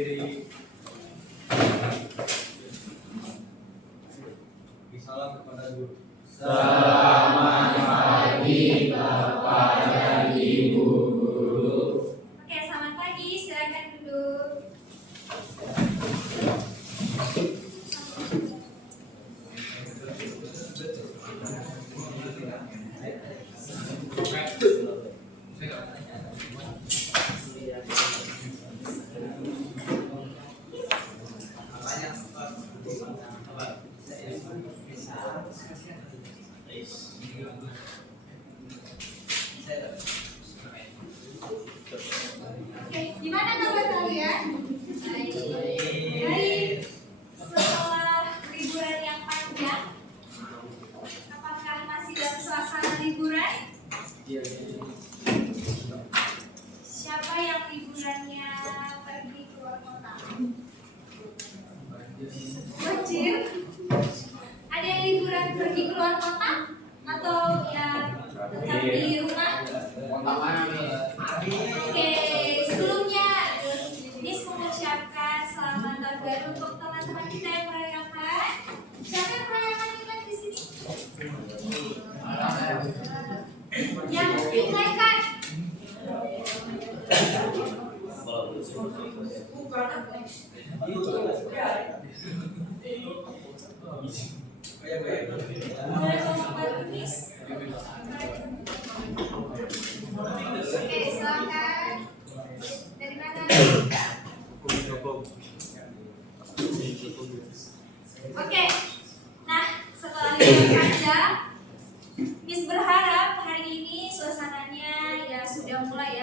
kiri. Salam kepada guru. Selamat pagi Bapak dan Ibu guru. Oke, selamat pagi. Silakan duduk. Oke, gimana kabar kalian? Baik. Setelah liburan yang panjang, apakah masih dalam suasana liburan? Siapa yang liburannya pergi keluar kota? Bocil? Ada yang liburan pergi keluar kota? Atau yang tetap di rumah? Oke, sebelumnya Miss mengucapkan selamat tahun baru untuk teman-teman kita yang merayakan. Siapa yang merayakan Imlek di sini? Yang Imlekan? Boleh ngomong bareng Miss? Oke, silakan. Dari mana? Oke. Nah, setelah libur panjang, Miss berharap hari ini suasananya sudah mulai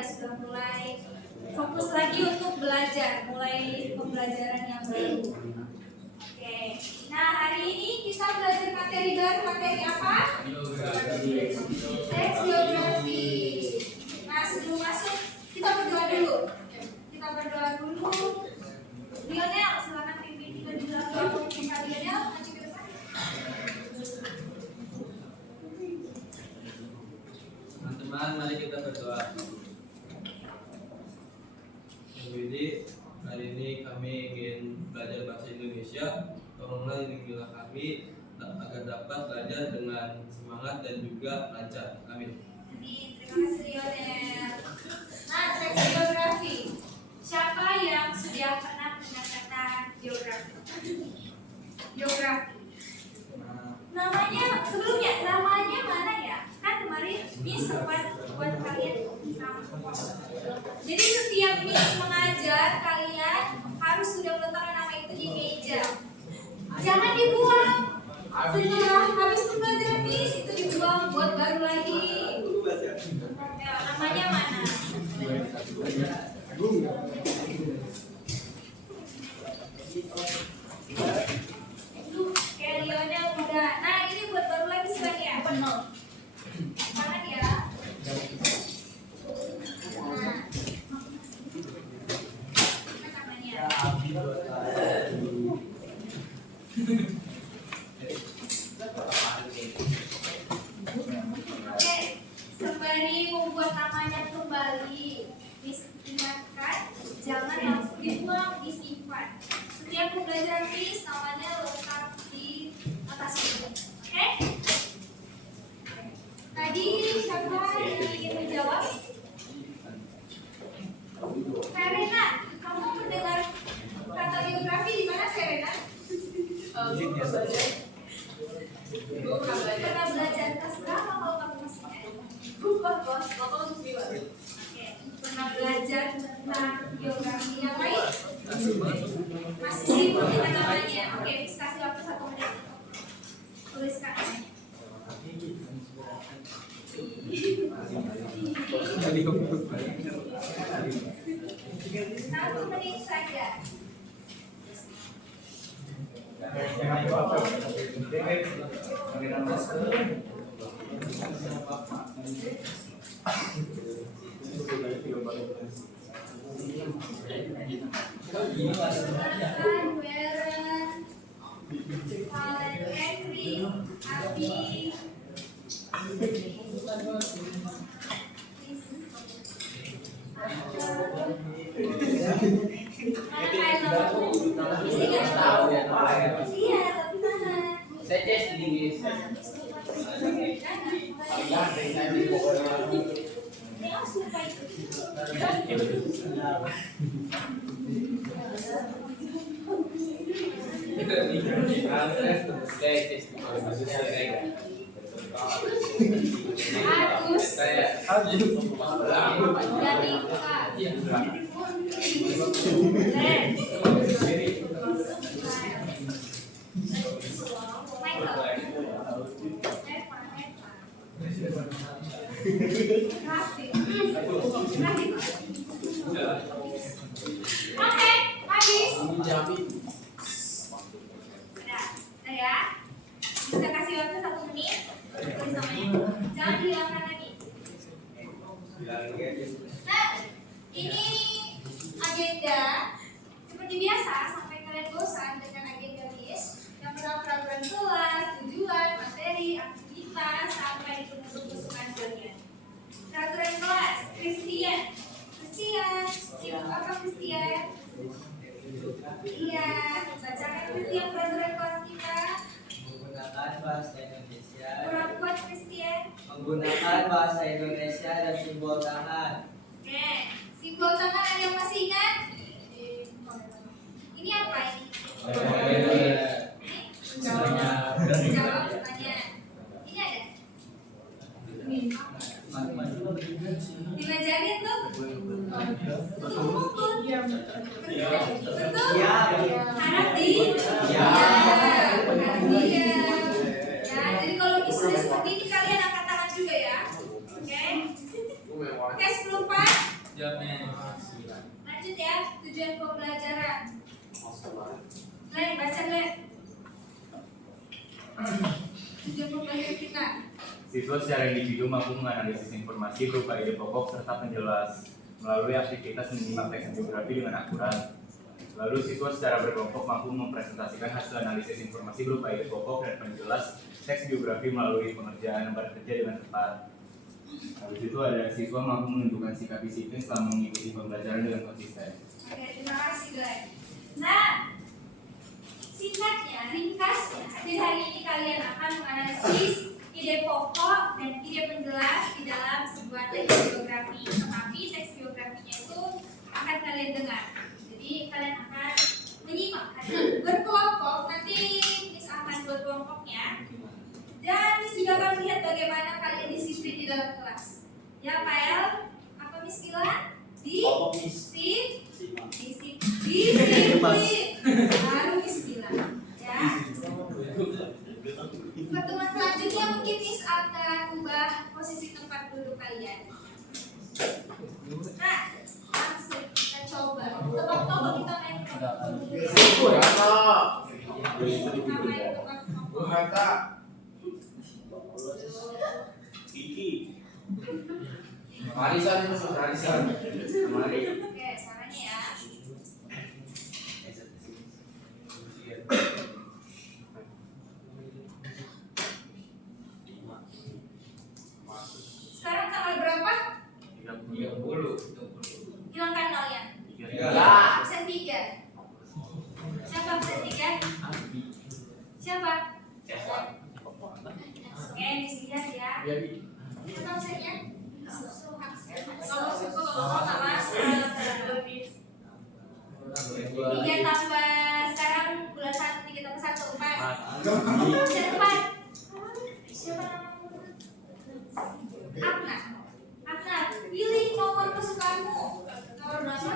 fokus lagi untuk belajar, mulai pembelajaran yang baru. Oke. Nah, hari ini kita belajar materi baru. Materi apa? Teks geografi. Nah, sebelum masuk kita berdoa dulu. Lionel, silakan pimpin kita di dalam doa. Kak Lionel, maju ke depan. Teman-teman, mari kita berdoa. Hari ini kami ingin belajar bahasa Indonesia. Tolonglah lindungilah kami agar dapat belajar dengan semangat dan juga lancar. Amin. Amin. Terima kasih Lionel. Nah, teks geografi. Siapa yang sudah pernah mendengar kata geografi? Geografi. Namanya mana ya? Kan kemarin Miss sempat buat kalian nama. Jadi setiap Miss mengajar, kalian harus sudah meletakkan nama itu di meja. Jangan dibuang. Setelah habis pembelajaran Miss itu dibuang, buat baru lagi. Ya, namanya mana? Kayak Lionel udah. Nah, ini buat baru lagi sekarang ya. Penuh. Mana dia? Nah. Apa namanya? Oke, sembari membuat namanya kembali, ingatkan jangan langsung dibuang, disimpan. Setiap pembelajaran Miss namanya letak di atas meja. Oke? Tadi siapa yang ingin menjawab? Serena, kamu mendengar kata geografi di mana Serena? Pernah belajar kelas berapa kalau kamu masih ingat? Lupa kelas 8 Oke, pernah belajar tentang geografi yang lain? Masih sibuk dengan namanya. Oke, bisa kasih waktu 1 menit. Tuliskan namanya. 1 menit saja. Abi, Mana kayak nama isi nggak tahu? Iya, tapi mana? Saya tes di Ini harus lupa itu. Oke, habis. Udah ya. Bisa kasih waktu 1 menit. Tulis namanya. Jangan dihilangkan lagi. Nah, ini agenda. Seperti biasa, sampai kalian bosan dengan agenda list yang pertama peraturan kelas, tujuan, materi, aktivitas, sampai itu bentuk kesukaan kalian. Peraturan kelas, Christian, sibuk apa Christian? Iya, bacakan Christian peraturan kelas kita. Menggunakan bahasa Indonesia. Kurang kuat Christian. Menggunakan bahasa Indonesia dan simbol tangan. Oke, simbol tangan ada yang masih ingat? Ini apa ini? Jawab pertanyaan. Ini ada? Dilajarin tuh? Untuk mengukur? Betul? Harap di? Ya. Jadi kalau misalnya seperti ini kalian angkat tangan juga ya. Oke? Oke, sebelum Pak. Lanjut ya, tujuan pembelajaran. Len, baca Len. Tujuan pembelajaran kita. Siswa secara individu mampu menganalisis informasi berupa ide pokok serta penjelas melalui aktivitas menyimak teks biografi dengan akurat. Lalu siswa secara berkelompok mampu mempresentasikan hasil analisis informasi berupa ide pokok dan penjelas teks biografi melalui pengerjaan lembar kerja dengan tepat. Habis itu ada siswa mampu menunjukkan sikap disiplin selama mengikuti pembelajaran dengan konsisten. Oke, terima kasih guys. Nah, singkatnya, ringkasnya, di hari ini kalian akan menganalisis ide pokok dan ide penjelas di dalam sebuah teks biografi. Tetapi teks biografinya itu akan kalian dengar. Jadi kalian akan menyimak, berkelompok. Nanti Miss akan buat kelompoknya. Dan Miss juga akan lihat bagaimana kalian disiplin di dalam kelas. Ya, Pael, apa Miss bilang? Disiplin. Baru Miss bilang. Ya. Pertemuan selanjutnya mungkin Miss akan ubah posisi tempat duduk kalian. Nah, langsung kita coba. Tebak-tebak kita main tebak-tebak. Kita main tebak-tebak. Arisan itu arisan. Mari. Oke, caranya ya. Sekarang tanggal berapa? 30. Hilangkan nol ya. Absen 3. Siapa absen 3? Siapa? Oke, dilihat ya. Siapa absennya? Kalau suka kalau nggak masuk. 3 tambah sekarang bulan 1 3 tambah 1 4. Absen 4. Siapa namanya? Akna, pilih nomor kesukaanmu. Nomor berapa?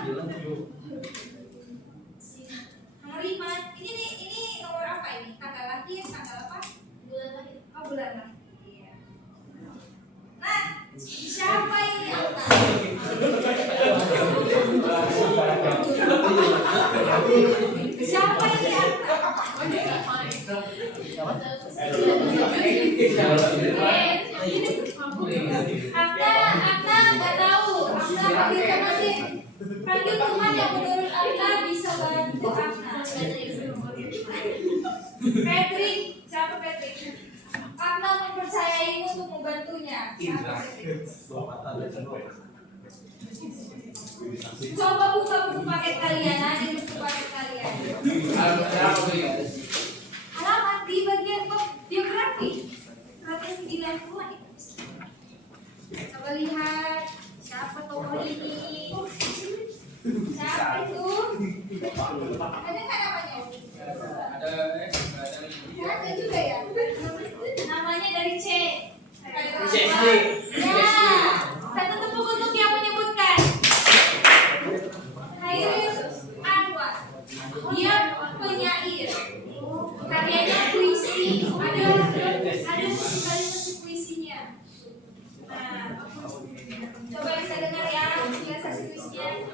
Nomor 5. Ini nomor apa ini? Tanggal lahir, tanggal apa? Bulan lahir. Oh, bulan lahir. Iya. Nah, siapa ini Akna? Siapa ini Akna? Akna nggak tahu. Akna panggil teman yang menurut Akna bisa bantu Akna. Patrick, siapa Patrick? Akna mempercayaimu untuk membantunya. Siapa Patrick? Coba buka buku paket kalian, ada di buku paket kalian. Alamat di bagian biografi 190 itu. Coba lihat siapa tokoh ini. Siapa itu? Ada nggak namanya? Ada juga ya. Namanya dari C. Ya. Satu tepuk untuk yang menyebutkan. Hairil Anwar. Dia penyair. Karyanya puisi. Ada musikalisasi puisinya. Nah, coba bisa dengar ya musikalisasi puisinya.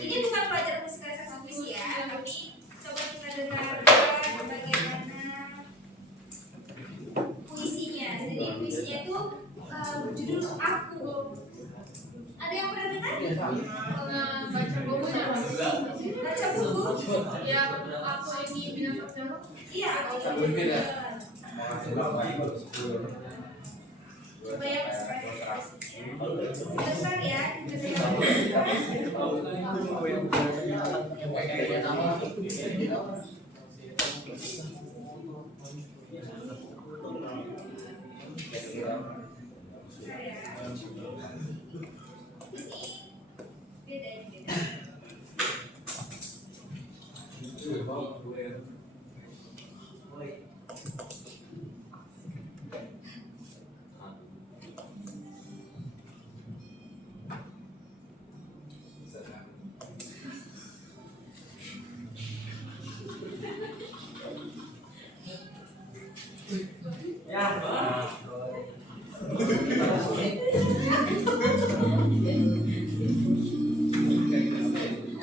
Ini bukan pelajaran musikalisasi puisi ya, tapi coba kita dengarkan bagaimana puisinya. Jadi puisinya itu berjudul Aku. Ada yang pernah dengar? Baca bukunya. Baca buku? Ya, aku ini binatang jahat. Iya, aku. Coba ya, sebentar ya. Beda.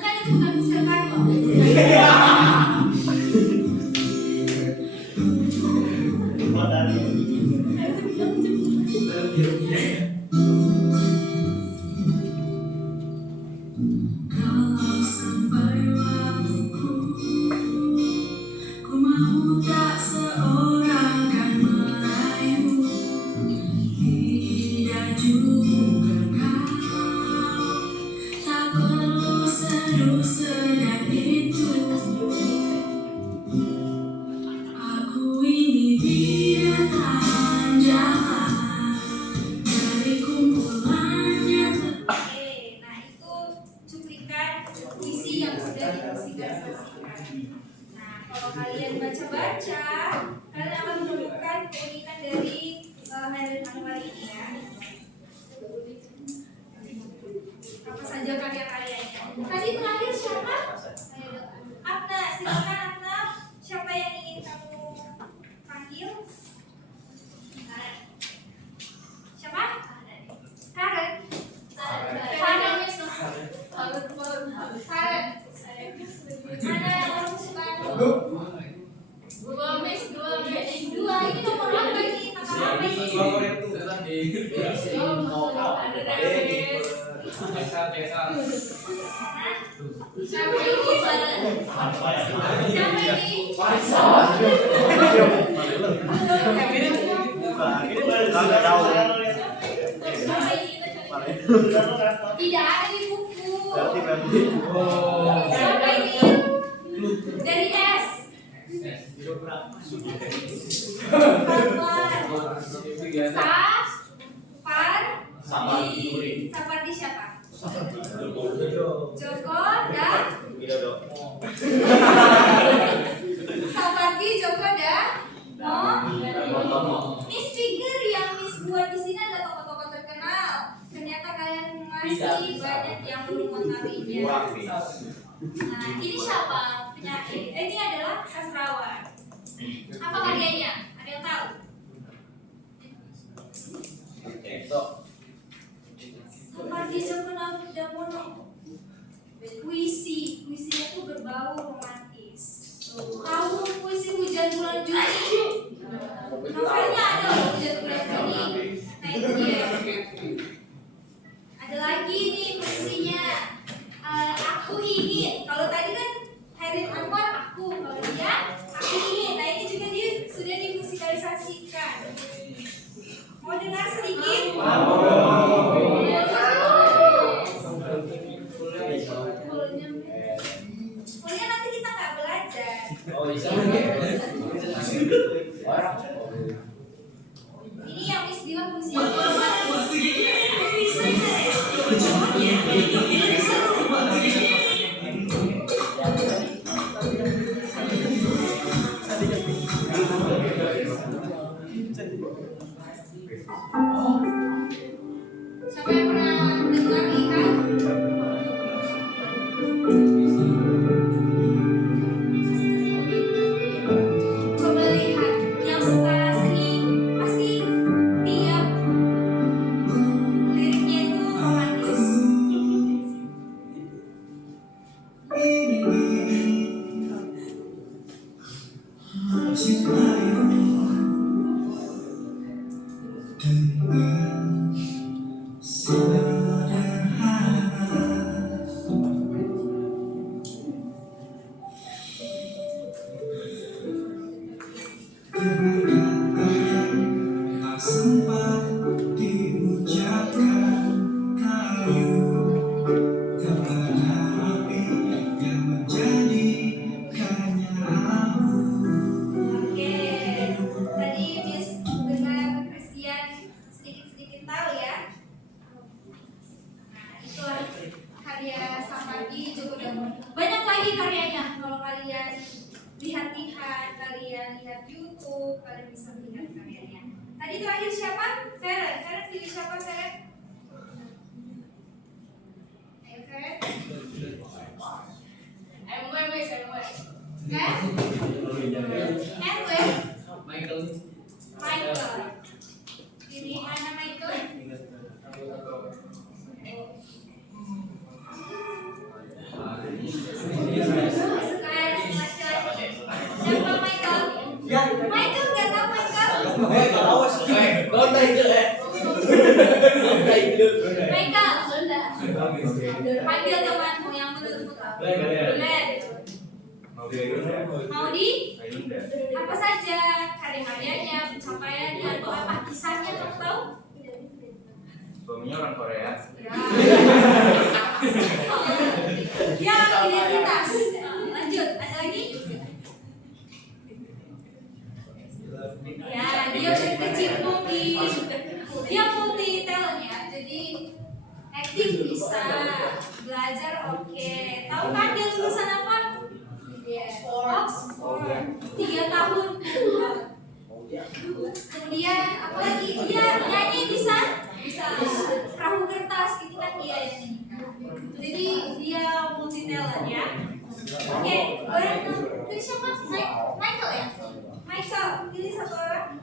Kan itu bukan Soekarno. Kalau sampai waktuku, ku mau tak seorang kan merayu. Tidak juga kau, tak perlu seru-seru itu. Aku ini binatang jahat dari kumpulannya. Oke, nah itu cuplikan puisi yang sudah dimusikalisasikan. Nah, kalau kalian baca-baca, kalian akan menemukan keunikan dari Hairil Anwar ini ya. Apa saja karya-karyanya? Tadi terakhir siapa? Apna, silakan Apna. Siapa yang ingin kamu panggil? Karen. Siapa? Karen. Karen. Mana yang kamu suka? Dua mes. Dua. Ini nomor apa ini? Tanggal apa ini? Ada Davis. Siapa ini? Siapa ini? Siapa ini? Tidak ada di buku. Siapa ini? Dari S. Sapardi siapa? Joko dan Sapardi, Joko dan Miss Figure yang Miss buat di sini adalah tokoh-tokoh terkenal. Ternyata kalian masih banyak yang belum mengetahuinya. Nah, ini siapa? Penyair. Ini adalah sastrawan. Apa karyanya? Ada yang tahu? Sapardi Djoko Damono. Puisinya tuh berbau romantis. Tahu puisi Hujan Bulan Juni? Novelnya ada loh, Hujan Bulan Juni. Nah itu dia. Ada lagi nih puisinya. Aku ingin. Kalau tadi kan Hairil Anwar aku, kalau dia aku ingin. Nah ini juga dia sudah dimusikalisasikan. Mau dengar sedikit? Ini yang Miss bilang puisi yang siapa yang pernah dengar lihat? Coba lihat yang suka seni pasti tiap liriknya itu romantis. Sempat diucapkan kayu kepada api yang menjadikannya abu. Oke, tadi Miss dengan Christian sedikit-sedikit tahu ya. Nah, itulah karya Sampadi Djoko Damono. Banyak lagi karyanya. Kalau kalian lihat-lihat, kalian lihat YouTube, kalian bisa melihat karyanya. Tadi terakhir siapa? Feren. Feren pilih siapa, Feren? Ayo, Feren. MW. Michael. Pilih mana Michael? Sekarang laki-laki. Siapa Michael? Michael nggak tahu Michael? Michael, sudah. Panggil temanmu yang menurutmu tahu. Boleh. Mau di? Apa saja karya-karyanya, pencapaiannya, atau apa kisahnya kamu tahu? Suaminya orang Korea. Ya. Ya, identitas. Lanjut, ada lagi? Ya, dia berkecimpung di dia multi talent ya. Jadi acting bisa, belajar oke. Tahu kan dia lulusan apa? Oxford. 3 tahun. Kemudian apalagi dia nyanyi bisa? Bisa. Perahu kertas itu kan dia yang nyanyikan. Jadi dia multi talent ya. Oke, orang pilih siapa? Michael ya? Michael, pilih satu orang.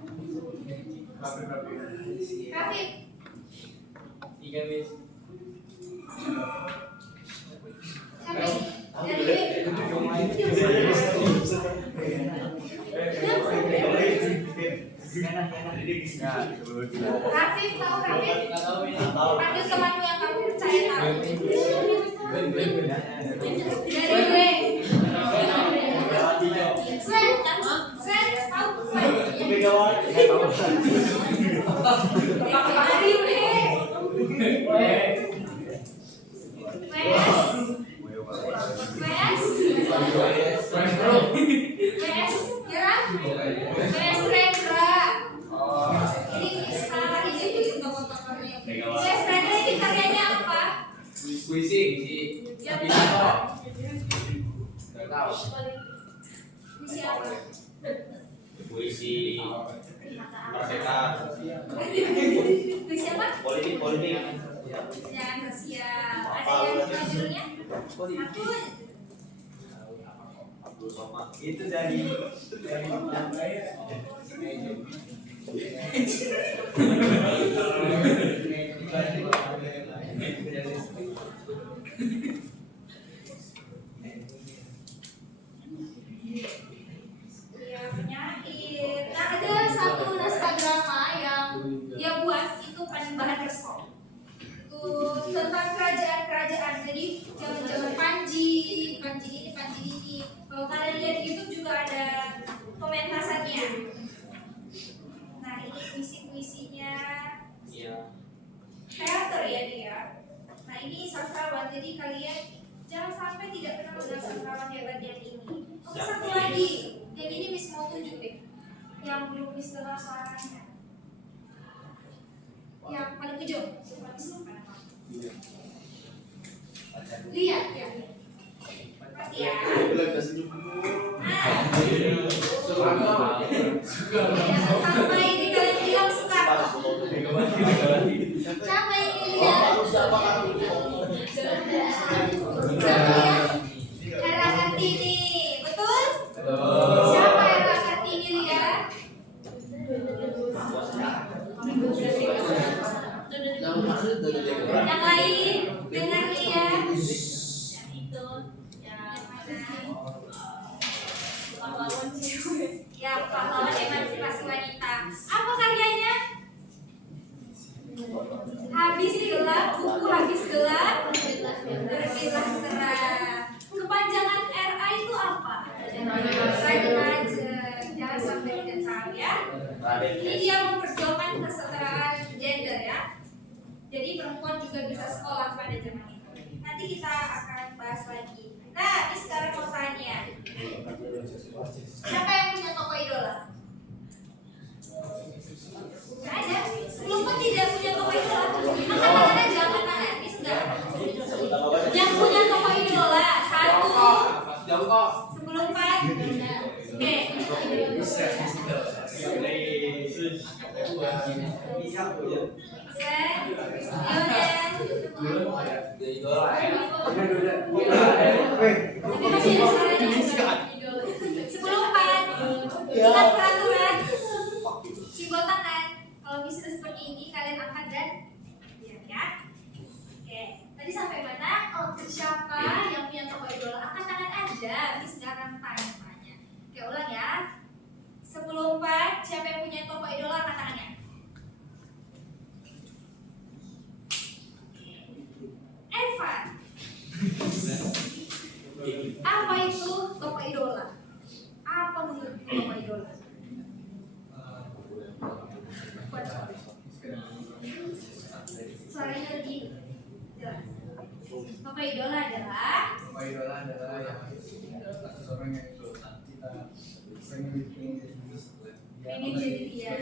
Rafif. Siapa ini? Dari B. Rafif, tahu Rafif? Panggil temanmu yang kamu percaya tahu. Dari B. Sven, tahu Sven? Dari B. WS Gerard? WS Rendra. Ini bisa ini tokoh-tokohnya. WS Rendra ini karyanya apa? Puisi. Ya betul. Nggak tahu. Puisi apa? Puisi merdeka. Puisi apa? Politik. Ya sosial. Ada yang tahu judulnya? Aku. Itu dari Ya, penyair. Nah, ada satu naskah drama yang dia buat itu bahan resep. Itu tentang kerajaan-kerajaan. Jadi zaman-zaman Panji ini. Kalau kalian lihat di YouTube juga ada komentasannya. Nah, ini puisi-puisinya. Teater ya dia. Nah, ini sastrawan. Jadi kalian jangan sampai tidak pernah mengenal sastrawan hebat yang ini. Oke, satu lagi. Yang ini Miss mau tunjuk deh. Yang belum Miss dengar suaranya. Yang paling ujung. Lihat ya. Perhati ya. Sampai ini kalian bilang suka. Siapa yang dilihat? Siapa yang Era Kartini? Betul? Siapa Era Kartini lihat? Yang lain dengar lihat? Yang itu, yang mana? Ya, pahlawan emansipasi wanita. Apa karyanya? Habis gelap, buku habis gelap, terbitlah terang. Kepanjangan RA itu apa? Raja. Jangan sampai tidak tahu ya. Ini dia memperjuangkan kesetaraan gender ya. Jadi perempuan juga bisa sekolah pada zaman itu. Nanti kita akan bahas lagi. Nah, ini sekarang mau tanya. Siapa yang punya tokoh idola? Nggak ada. Sebelum pun tidak punya tokoh idola. Angkat tangan aja, angkat tangan. Ini sudah. Yang punya tokoh idola 1. Sebelum 4. Oke. Tapi masih ada suaranya. Sebelum 4. Ingat peraturan. Simbol tangan. Kalau misalnya seperti ini kalian angkat dan diam ya. Oke. Tadi sampai mana? Oh, siapa yang punya tokoh idola? Angkat tangan aja. Miss nggak akan tanya-tanya. Oke, ulang ya. Sebelum 4, siapa yang punya tokoh idola? Angkat tangannya. Evan. Apa itu tokoh idola? Apa menurut tokoh idola? Suaranya lebih jelas. Tokoh idola adalah pengen jadi dia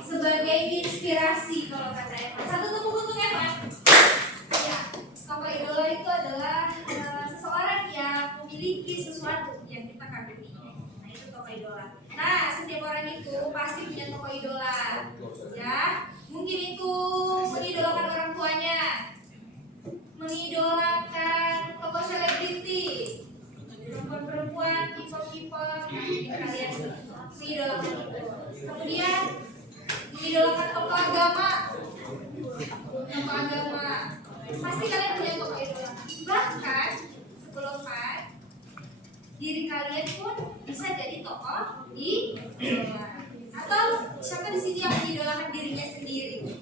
sebagai inspirasi kalau kata Evan. Satu tepuk untuk Evan. Ya, tokoh idola itu adalah seseorang yang memiliki sesuatu yang kita kagumi. Nah, itu tokoh idola. Nah, setiap orang itu pasti punya tokoh idola. Ya, mungkin itu mengidolakan orang tuanya, mengidolakan tokoh selebriti, perempuan, people, kalian mengidolakan itu. Kemudian mengidolakan tokoh agama. Pasti kalian punya tokoh idola. Bahkan sebelum diri kalian pun bisa jadi tokoh idola. Atau siapa di sini yang mengidolakan dirinya sendiri?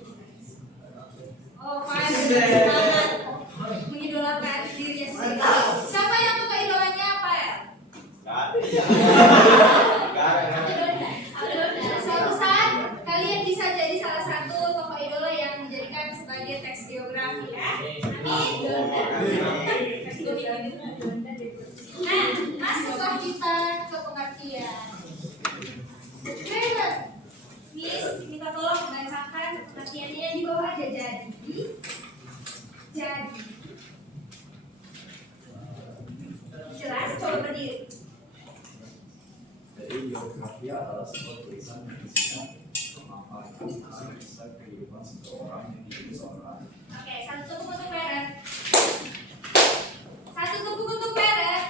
Oh, Pak, semangat mengidolakan dirinya sendiri. Siapa yang tokoh idolanya apa ya? Suatu saat kalian bisa jadi salah satu tokoh idola yang dijadikan sebagai teks biografi ya. Nah, masuklah kita ke pengertian. Trailer. Miss, minta tolong bacakan pengertiannya yang di bawah aja. Jadi. Jelas, coba berdiri. Jadi biografi adalah sebuah tulisan yang isinya memaparkan kisah kehidupan seseorang yang hidup seorang. Oke, satu tepuk untuk Peren. Satu tepuk untuk Peren.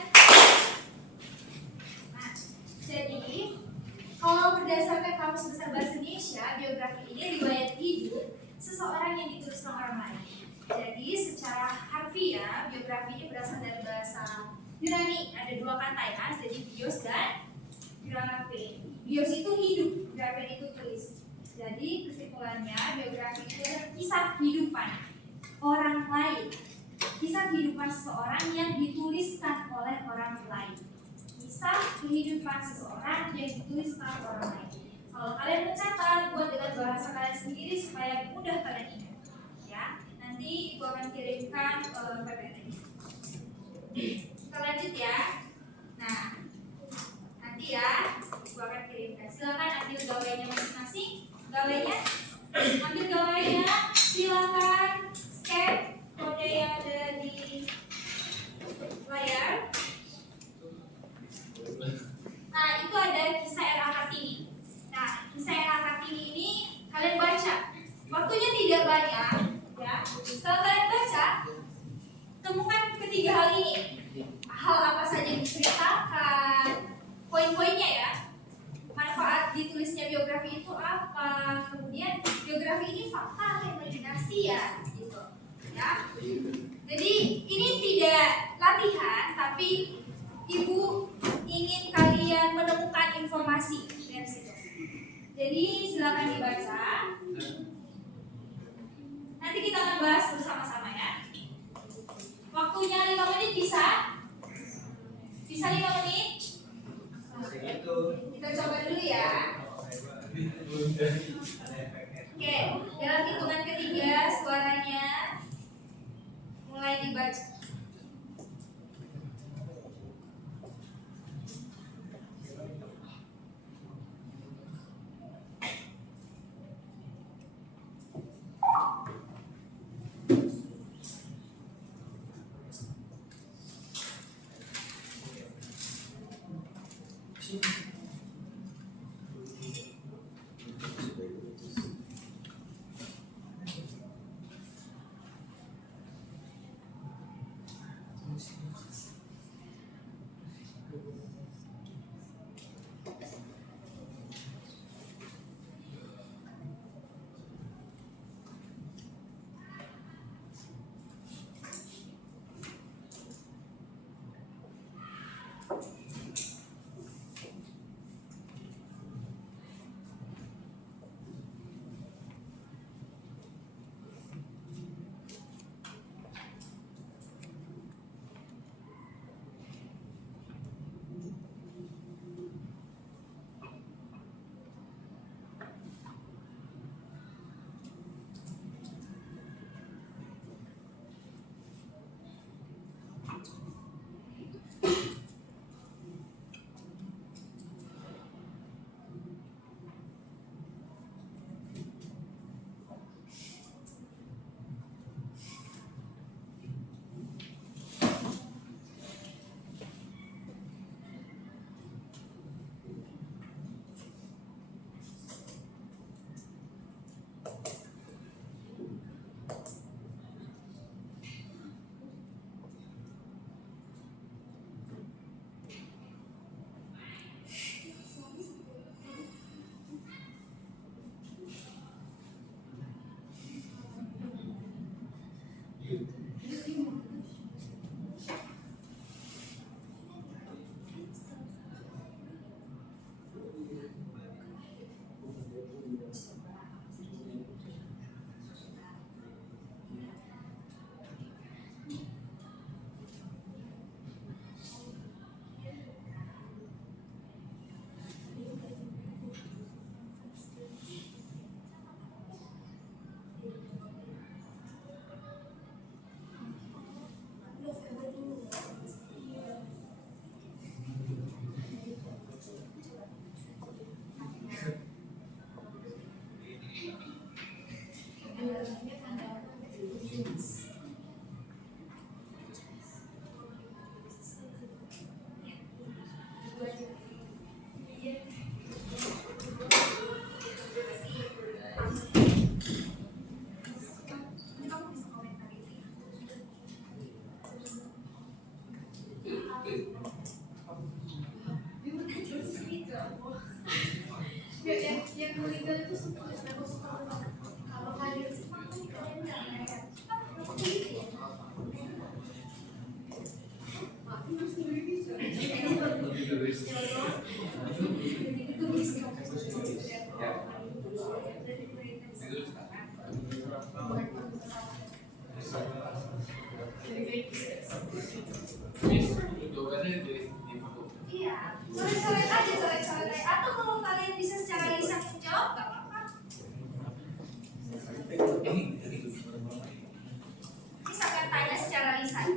Nah, jadi kalau berdasarkan Kamus Besar Bahasa Indonesia, biografi ini riwayat hidup seseorang yang ditulis oleh orang lain. Jadi secara harfiah, biografi ini berasal dari bahasa Yunani. Ada 2 kata ya, jadi bios dan grafein. Bios itu hidup, grafein itu tulis. Jadi kesimpulannya biografi itu adalah kisah kehidupan orang lain, kisah kehidupan seseorang yang dituliskan oleh orang lain. Kisah kehidupan seseorang yang dituliskan oleh orang lain. Kalau kalian mencatat, buat dengan bahasa kalian sendiri supaya mudah kalian ingat. Ya, nanti ibu akan kirimkan PPT. Kita lanjut ya. Nah, nanti ya. Tapi Ibu ingin kalian menemukan informasi dari situ. Jadi silakan dibaca. Nanti kita akan bahas bersama-sama ya. Waktunya 5 menit bisa? Bisa 5 menit? Kita coba dulu ya. Oke, dalam hitungan ketiga suaranya mulai dibaca. Yang meninggal itu semua Kalau kalian semangat kalian nggak kayak iya, coret-coret aja, coret-coret aja. Atau kalau kalian bisa secara lisan menjawab, nggak apa-apa. Misalkan tanya secara lisan.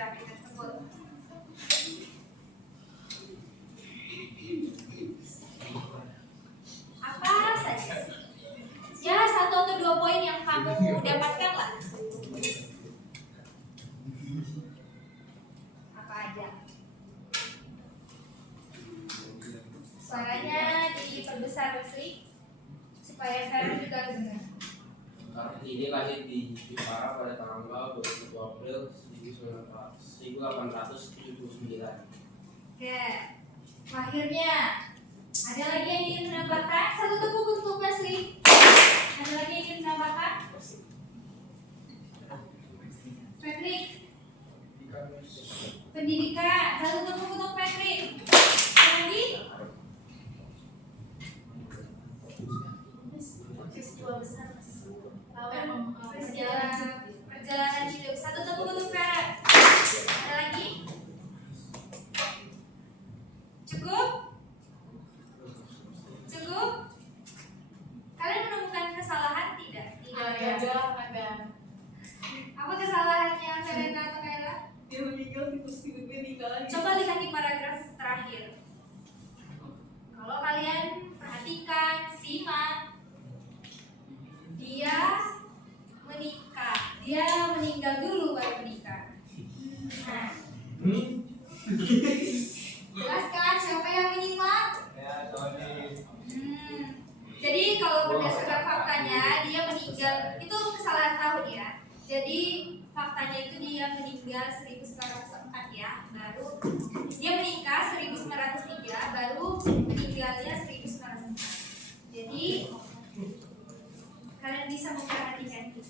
geografi tersebut. Apa saja? Ya, 1 atau 2 poin yang kamu dapatkan lah. Apa aja? Suaranya diperbesar sih supaya saya juga dengar. Ini lahir di Jepara pada tanggal 21 April 1879. Oke, lahirnya. Ada lagi yang ingin menambahkan? Satu tepuk untuk Mas Ri. Ada lagi yang ingin menambahkan? Patrick. Pendidikan. Satu tepuk untuk Patrick. Ada lagi? Peristiwa besar. Perjalanan hidup. Satu tepuk untuk Farah. Ada lagi? Cukup? Cukup? Kalian menemukan kesalahan tidak? Ada. Apa kesalahannya Verena atau Kayla? Dia meninggal di posisi meninggal. Coba lihat di paragraf terakhir. Kalau kalian perhatikan, simak, dia menikah. Dia meninggal dulu baru menikah. Nah, jelas kan siapa yang menyimak? Ya, Tony. Jadi kalau berdasarkan faktanya dia meninggal itu kesalahan tahun ya. Jadi faktanya itu dia meninggal 1904 ya, baru dia menikah 1903, baru meninggalnya 1904. Jadi kalian bisa memperhatikan.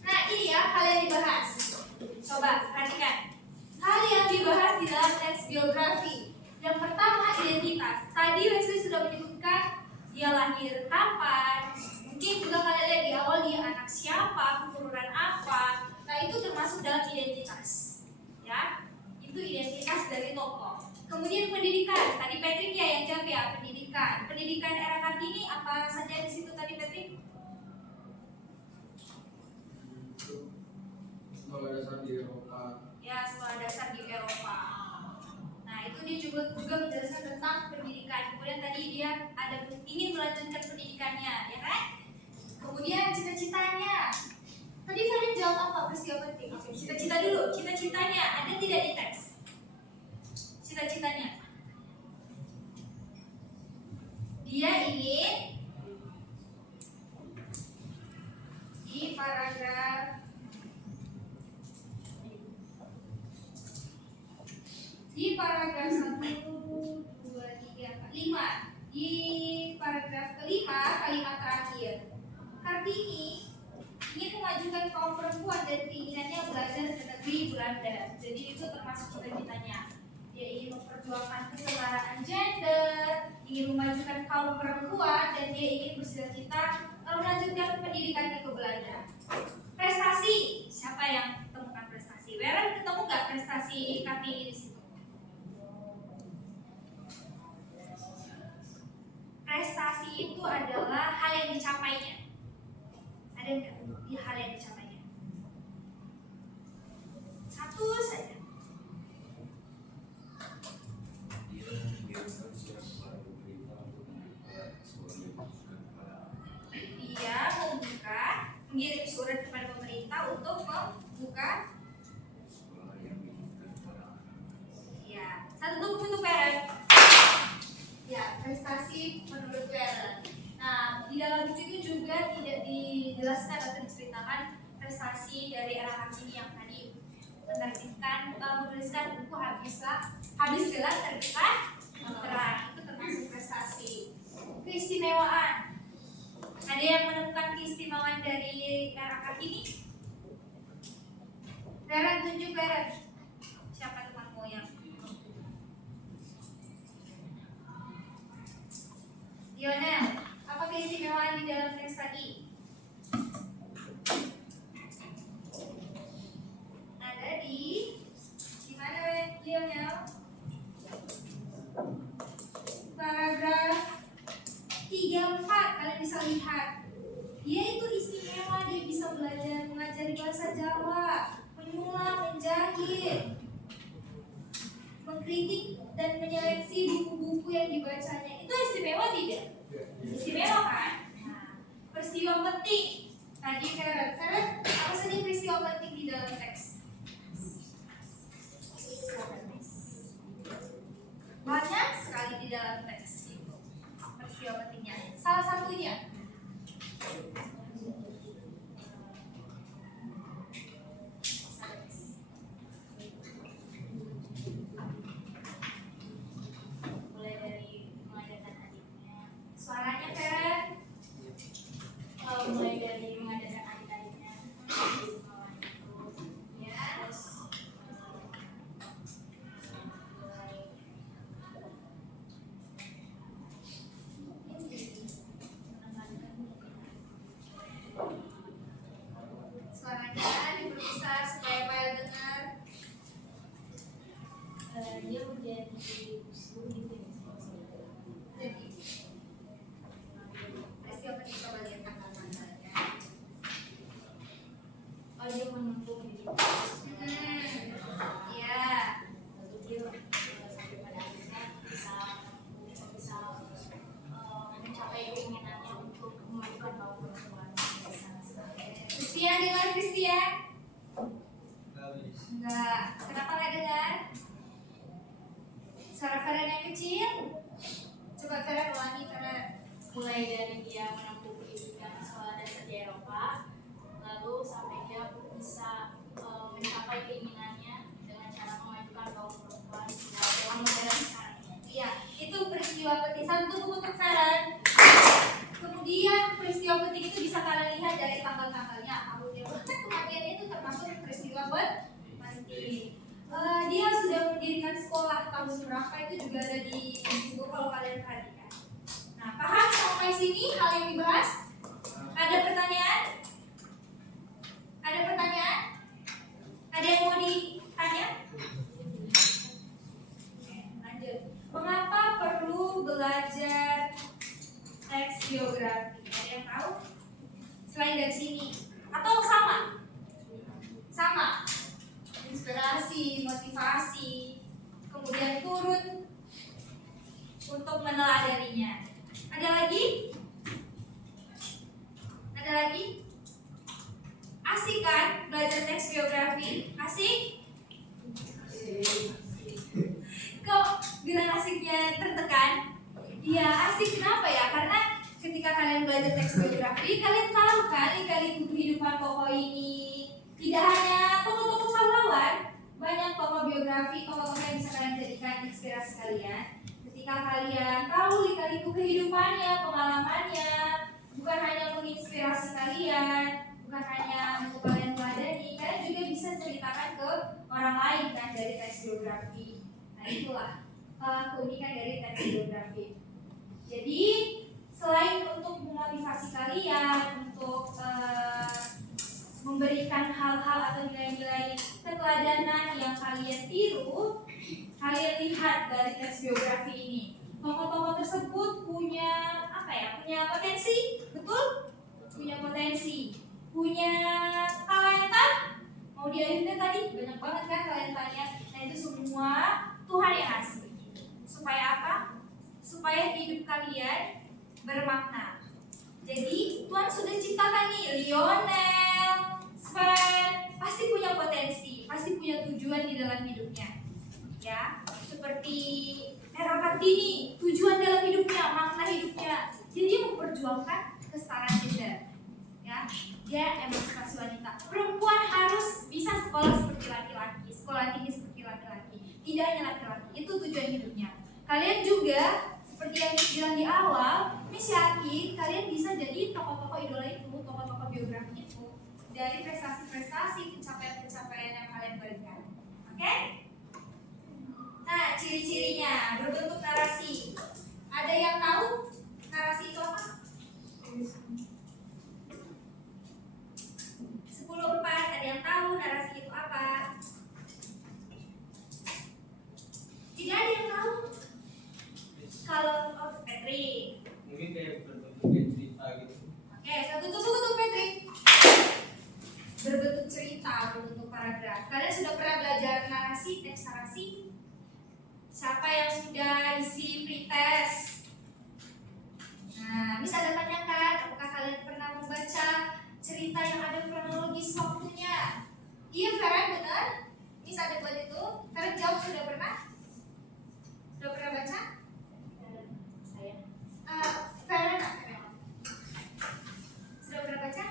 Nah ini ya hal yang dibahas. Coba perhatikan. Hal yang dibahas di dalam teks biografi. Yang pertama identitas. Tadi Wesley sudah menyebutkan dia lahir kapan. Mungkin juga kalian lihat di awal dia anak siapa, keturunan apa. Nah itu termasuk dalam identitas. Ya, itu identitas dari tokoh. Kemudian pendidikan. Tadi Patrick ya yang jawab ya pendidikan. Pendidikan era Kartini apa saja di situ tadi Patrick? Sekolah dasar di Eropa. Ya sekolah dasar di Eropa. Nah itu dia juga menjelaskan tentang pendidikan. Kemudian tadi dia ada ingin melanjutkan pendidikannya, ya kan? Kemudian cita-citanya. Tadi kalian jawab apa peristiwa penting? Oke, cita-cita dulu. Cita-citanya ada tidak di teks? Cita-citanya. Dia ingin di paragraf 1, 2, 3, 4, 5. Di paragraf kelima, kalimat terakhir. Kartini ingin memajukan kaum perempuan dan keinginannya belajar ke negeri Belanda. Jadi itu termasuk cita-citanya. Dia ingin memperjuangkan kesetaraan gender, ingin memajukan kaum perempuan, dan dia ingin bercita-cita melanjutkan pendidikannya ke Belanda. Prestasi, siapa yang temukan prestasi? Weren ketemu nggak prestasi Kartini di situ? Prestasi itu adalah hal yang dicapainya. Ada nggak di hal yang dicapainya? Satu saja. Dia mengirim surat kepada pemerintah untuk membuka. Ya, satu untuk parent. Ya, prestasi menurut Weren. Nah, di dalam buku itu juga tidak dijelaskan atau diceritakan prestasi dari era Kartini yang tadi menerbitkan, menuliskan buku habislah terbitkan terang. Itu termasuk prestasi. Keistimewaan. Ada yang menemukan keistimewaan dari era Kartini? Weren, tunjuk Weren. Siapa temanmu yang Lionel, apa keistimewaan di dalam teks tadi? Ada di mana Lionel? Paragraf 3-4 kalian bisa lihat. Dia itu istimewa, dia bisa belajar mengajari bahasa Jawa, menyulam, menjahit. terakhir, mengkritik dan menyeleksi buku-buku yang dibacanya. Itu istimewa tidak? Istimewa kan? Nah, peristiwa penting. Tadi Karen, apa saja peristiwa penting di dalam teks? Banyak sekali di dalam teks itu peristiwa pentingnya. Salah satunya mulai dari mengadakan adiknya. Suaranya Karen. Mulai dari mengadakan adik-adiknya. Ya. Suaranya diperbesar supaya Pael dengar. Dia menjadi guru gitu ya. Jadi peristiwa penting coba lihat tanggal-tanggalnya. Oh, dia menempuh gitu. Iya. Lalu dia sampai pada akhirnya bisa mencapai keinginannya untuk memajukan kaum perempuan. Christian dengar Christian? Enggak. Kenapa nggak dengar? Suara Karen yang kecil? Coba Karen ulangi Karen. Mulai dari dia menempuh pendidikan sekolah dasar di Eropa, lalu sampai dia bisa mencapai keinginannya dengan cara memajukan kaum perempuan di dalam modern sekarang ini. Iya, itu peristiwa penting. Satu untuk Karen. Kemudian peristiwa penting itu bisa kalian lihat dari tanggal-tanggalnya. Kematian itu termasuk peristiwa penting. Dia sudah mendirikan sekolah tahun berapa itu juga ada di buku kalau kalian perhatikan. Nah, paham sampai sini hal yang dibahas? Ada pertanyaan? Ada pertanyaan? Ada yang mau ditanya? Oke, lanjut. Mengapa perlu belajar teks biografi? Ada yang tahu? Selain dari sini? Atau sama? Sama? Inspirasi, motivasi, kemudian turun untuk meneladaninya. Ada lagi? Ada lagi? Asik kan belajar teks biografi? Asik? Kok bilang asiknya tertekan? Ya asik, kenapa ya? Karena ketika kalian belajar teks biografi, kalian tahu kan lika-liku kehidupan tokoh ini. Tidak hanya tokoh-tokoh pahlawan, banyak tokoh biografi, tokoh-tokoh yang bisa kalian jadikan inspirasi kalian. Ketika kalian tahu lika-liku kehidupannya, pengalamannya, bukan hanya menginspirasi kalian, bukan hanya untuk kalian teladani, kalian juga bisa ceritakan ke orang lain kan dari teks biografi. Nah itulah keunikan dari teks biografi. Jadi selain untuk memotivasi kalian, untuk memberikan hal-hal atau nilai-nilai keteladanan yang kalian tiru, kalian lihat dari teks biografi ini. Tokoh-tokoh tersebut punya apa ya? Punya potensi, betul? Punya potensi, punya talenta. Mau diajukan tadi banyak banget kan talentanya. Nah itu semua Tuhan yang kasih. Supaya apa? Supaya hidup kalian bermakna. Jadi Tuhan sudah ciptakan nih Lionel, Sven, pasti punya potensi, pasti punya tujuan di dalam hidupnya. Ya, seperti Era Kartini, tujuan dalam hidupnya, makna hidupnya. Jadi dia memperjuangkan kesetaraan gender. Ya, dia emansipasi wanita. Perempuan harus bisa sekolah seperti laki-laki, sekolah tinggi seperti laki-laki. Tidak hanya laki-laki, itu tujuan hidupnya. Kalian juga seperti yang dibilang di awal, Miss yakin kalian bisa jadi tokoh-tokoh idola itu, tokoh-tokoh biografi itu dari prestasi-prestasi, pencapaian-pencapaian yang kalian berikan. Oke? Nah, ciri-cirinya berbentuk narasi. Ada yang tahu narasi itu apa? 10/4, ada yang tahu narasi itu apa? Tidak ada yang tahu? Kalau Patrick. Mungkin kayak berbentuk cerita gitu. Oke, satu tutup untuk Patrick. Berbentuk cerita, berbentuk paragraf. Kalian sudah pernah belajar Siapa yang sudah isi pretest? Nah, Miss ada tanyakan, apakah kalian pernah membaca cerita yang ada kronologis waktunya? Iya, Feren, benar? Miss ada buat itu. Feren jawab, sudah pernah? Sudah pernah baca? Saya. Feren, sudah pernah baca?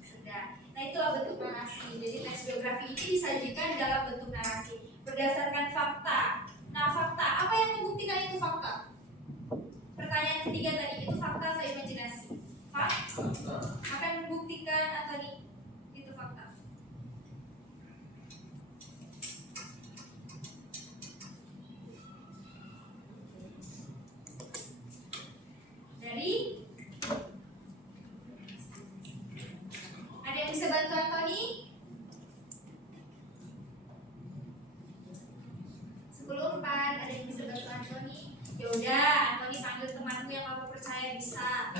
Sudah. Nah, itulah bentuk narasi. Jadi teks biografi ini disajikan dalam bentuk narasi berdasarkan fakta. Nah, fakta, apa yang membuktikan itu fakta? Pertanyaan ketiga tadi, itu fakta atau imajinasi? Fakta. Akan membuktikan Anthony itu fakta. Dari ada yang bisa bantu Anthony? Sebelum 4 ada yang bisa bantu Anthony? Ya udah, Anthony panggil temanmu yang kamu percaya bisa.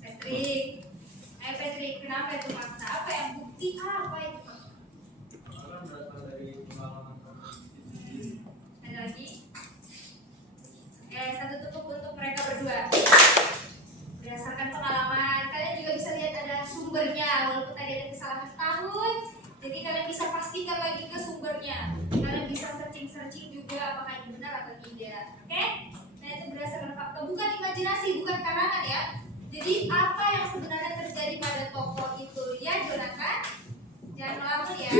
Patrick. Ayo Patrick, kenapa itu fakta? Apa yang bukti? Apa itu fakta? Karena berasal dari pengalaman Ada lagi? Oke, satu tutup untuk mereka berdua. Berdasarkan pengalaman, kalian juga bisa lihat ada sumbernya. Walaupun tadi ada kesalahan tahun, jadi kalian bisa pastikan lagi ke sumbernya. Kalian bisa searching juga apakah ini benar atau tidak. Oke? Nah, itu berdasarkan fakta, bukan imajinasi, bukan karangan ya. Jadi apa yang sebenarnya terjadi pada tokoh itu ya, Jonathan? Jangan melamun ya.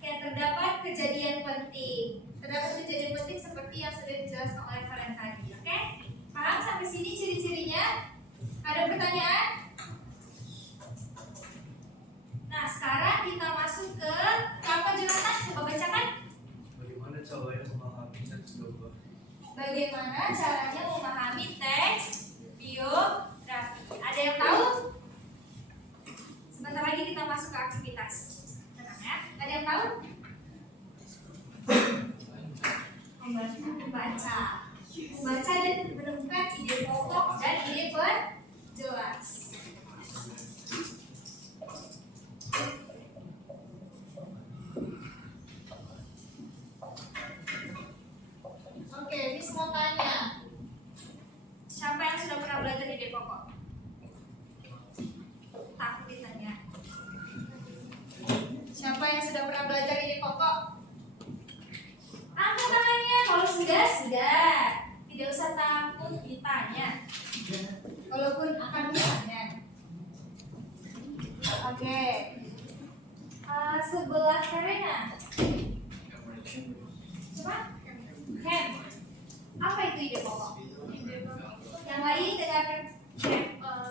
Oke, terdapat kejadian penting. Terdapat kejadian penting seperti yang sudah dijelaskan oleh Feren tadi. Oke? Paham sampai sini ciri-cirinya? Ada pertanyaan? Nah, sekarang kita masuk ke apa, Jonathan? Coba bacakan. bagaimana caranya memahami teks biografi. Bagaimana caranya memahami teks biografi? Ada yang tahu? Sebentar lagi kita masuk ke aktivitas. Tenang ya. Ada yang tahu? Membaca dan menemukan ide pokok dan ide perjelas. Oke, Miss mau tanya. Siapa yang sudah pernah belajar ide pokok? Takut ditanya. Siapa yang sudah pernah belajar ide pokok? Angkat tangannya. Kalau sudah. Tidak usah takut ditanya. Walaupun akan ditanya. Oke. Sebelah Serena. Coba. Hem. Apa itu ide pokok? Yang lain dengarkan.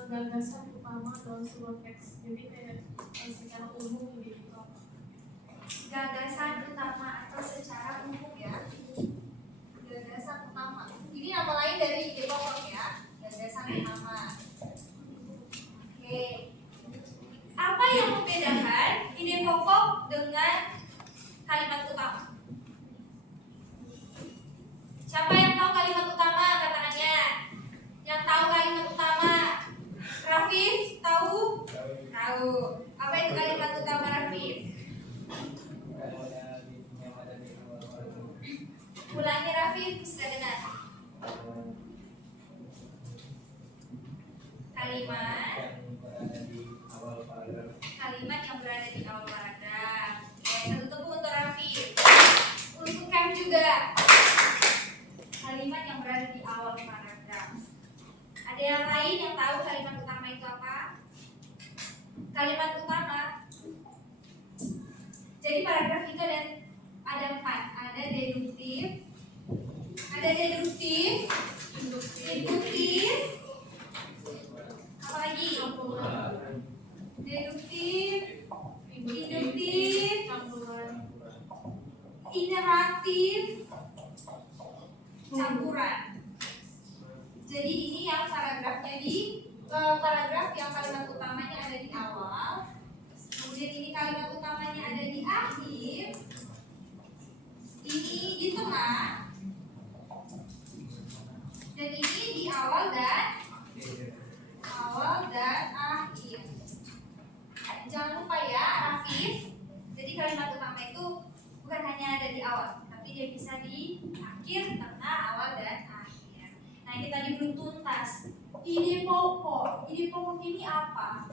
Gagasan utama dalam sebuah teks. Jadi kayak secara umum gitu. Gagasan utama atau secara umum ya. Gagasan utama. Ini nama lain dari ide pokok ya. Gagasan utama. Oke. Apa yang membedakan ide pokok dengan kalimat utama? Siapa yang tahu kalimat utama? Angkat tangannya. Yang tahu kalimat utama? Rafif, tahu? Tahu. Apa itu kalimat utama, Rafif? Ulangi, Rafif, bisa dengar. Kalimat yang berada di awal paragraf. Satu tepuk untuk Rafif. Untuk Cam juga. Kalimat yang berada di awal paragraf. Ada yang lain yang tahu kalimat utama itu apa? Kalimat utama. Jadi paragraf itu ada 4. Ada deduktif, induktif, apa lagi? Deduktif, induktif, interaktif, campuran. Jadi ini yang paragrafnya di paragraf yang kalimat utamanya ada di awal, kemudian ini kalimat utamanya ada di akhir, ini di tengah, dan ini di awal dan akhir. Jangan lupa ya, Rafif. Jadi kalimat utama itu bukan hanya ada di awal, tapi dia bisa di akhir, tengah, awal, dan akhir. Nah ini tadi belum tuntas. Ide pokok ini apa?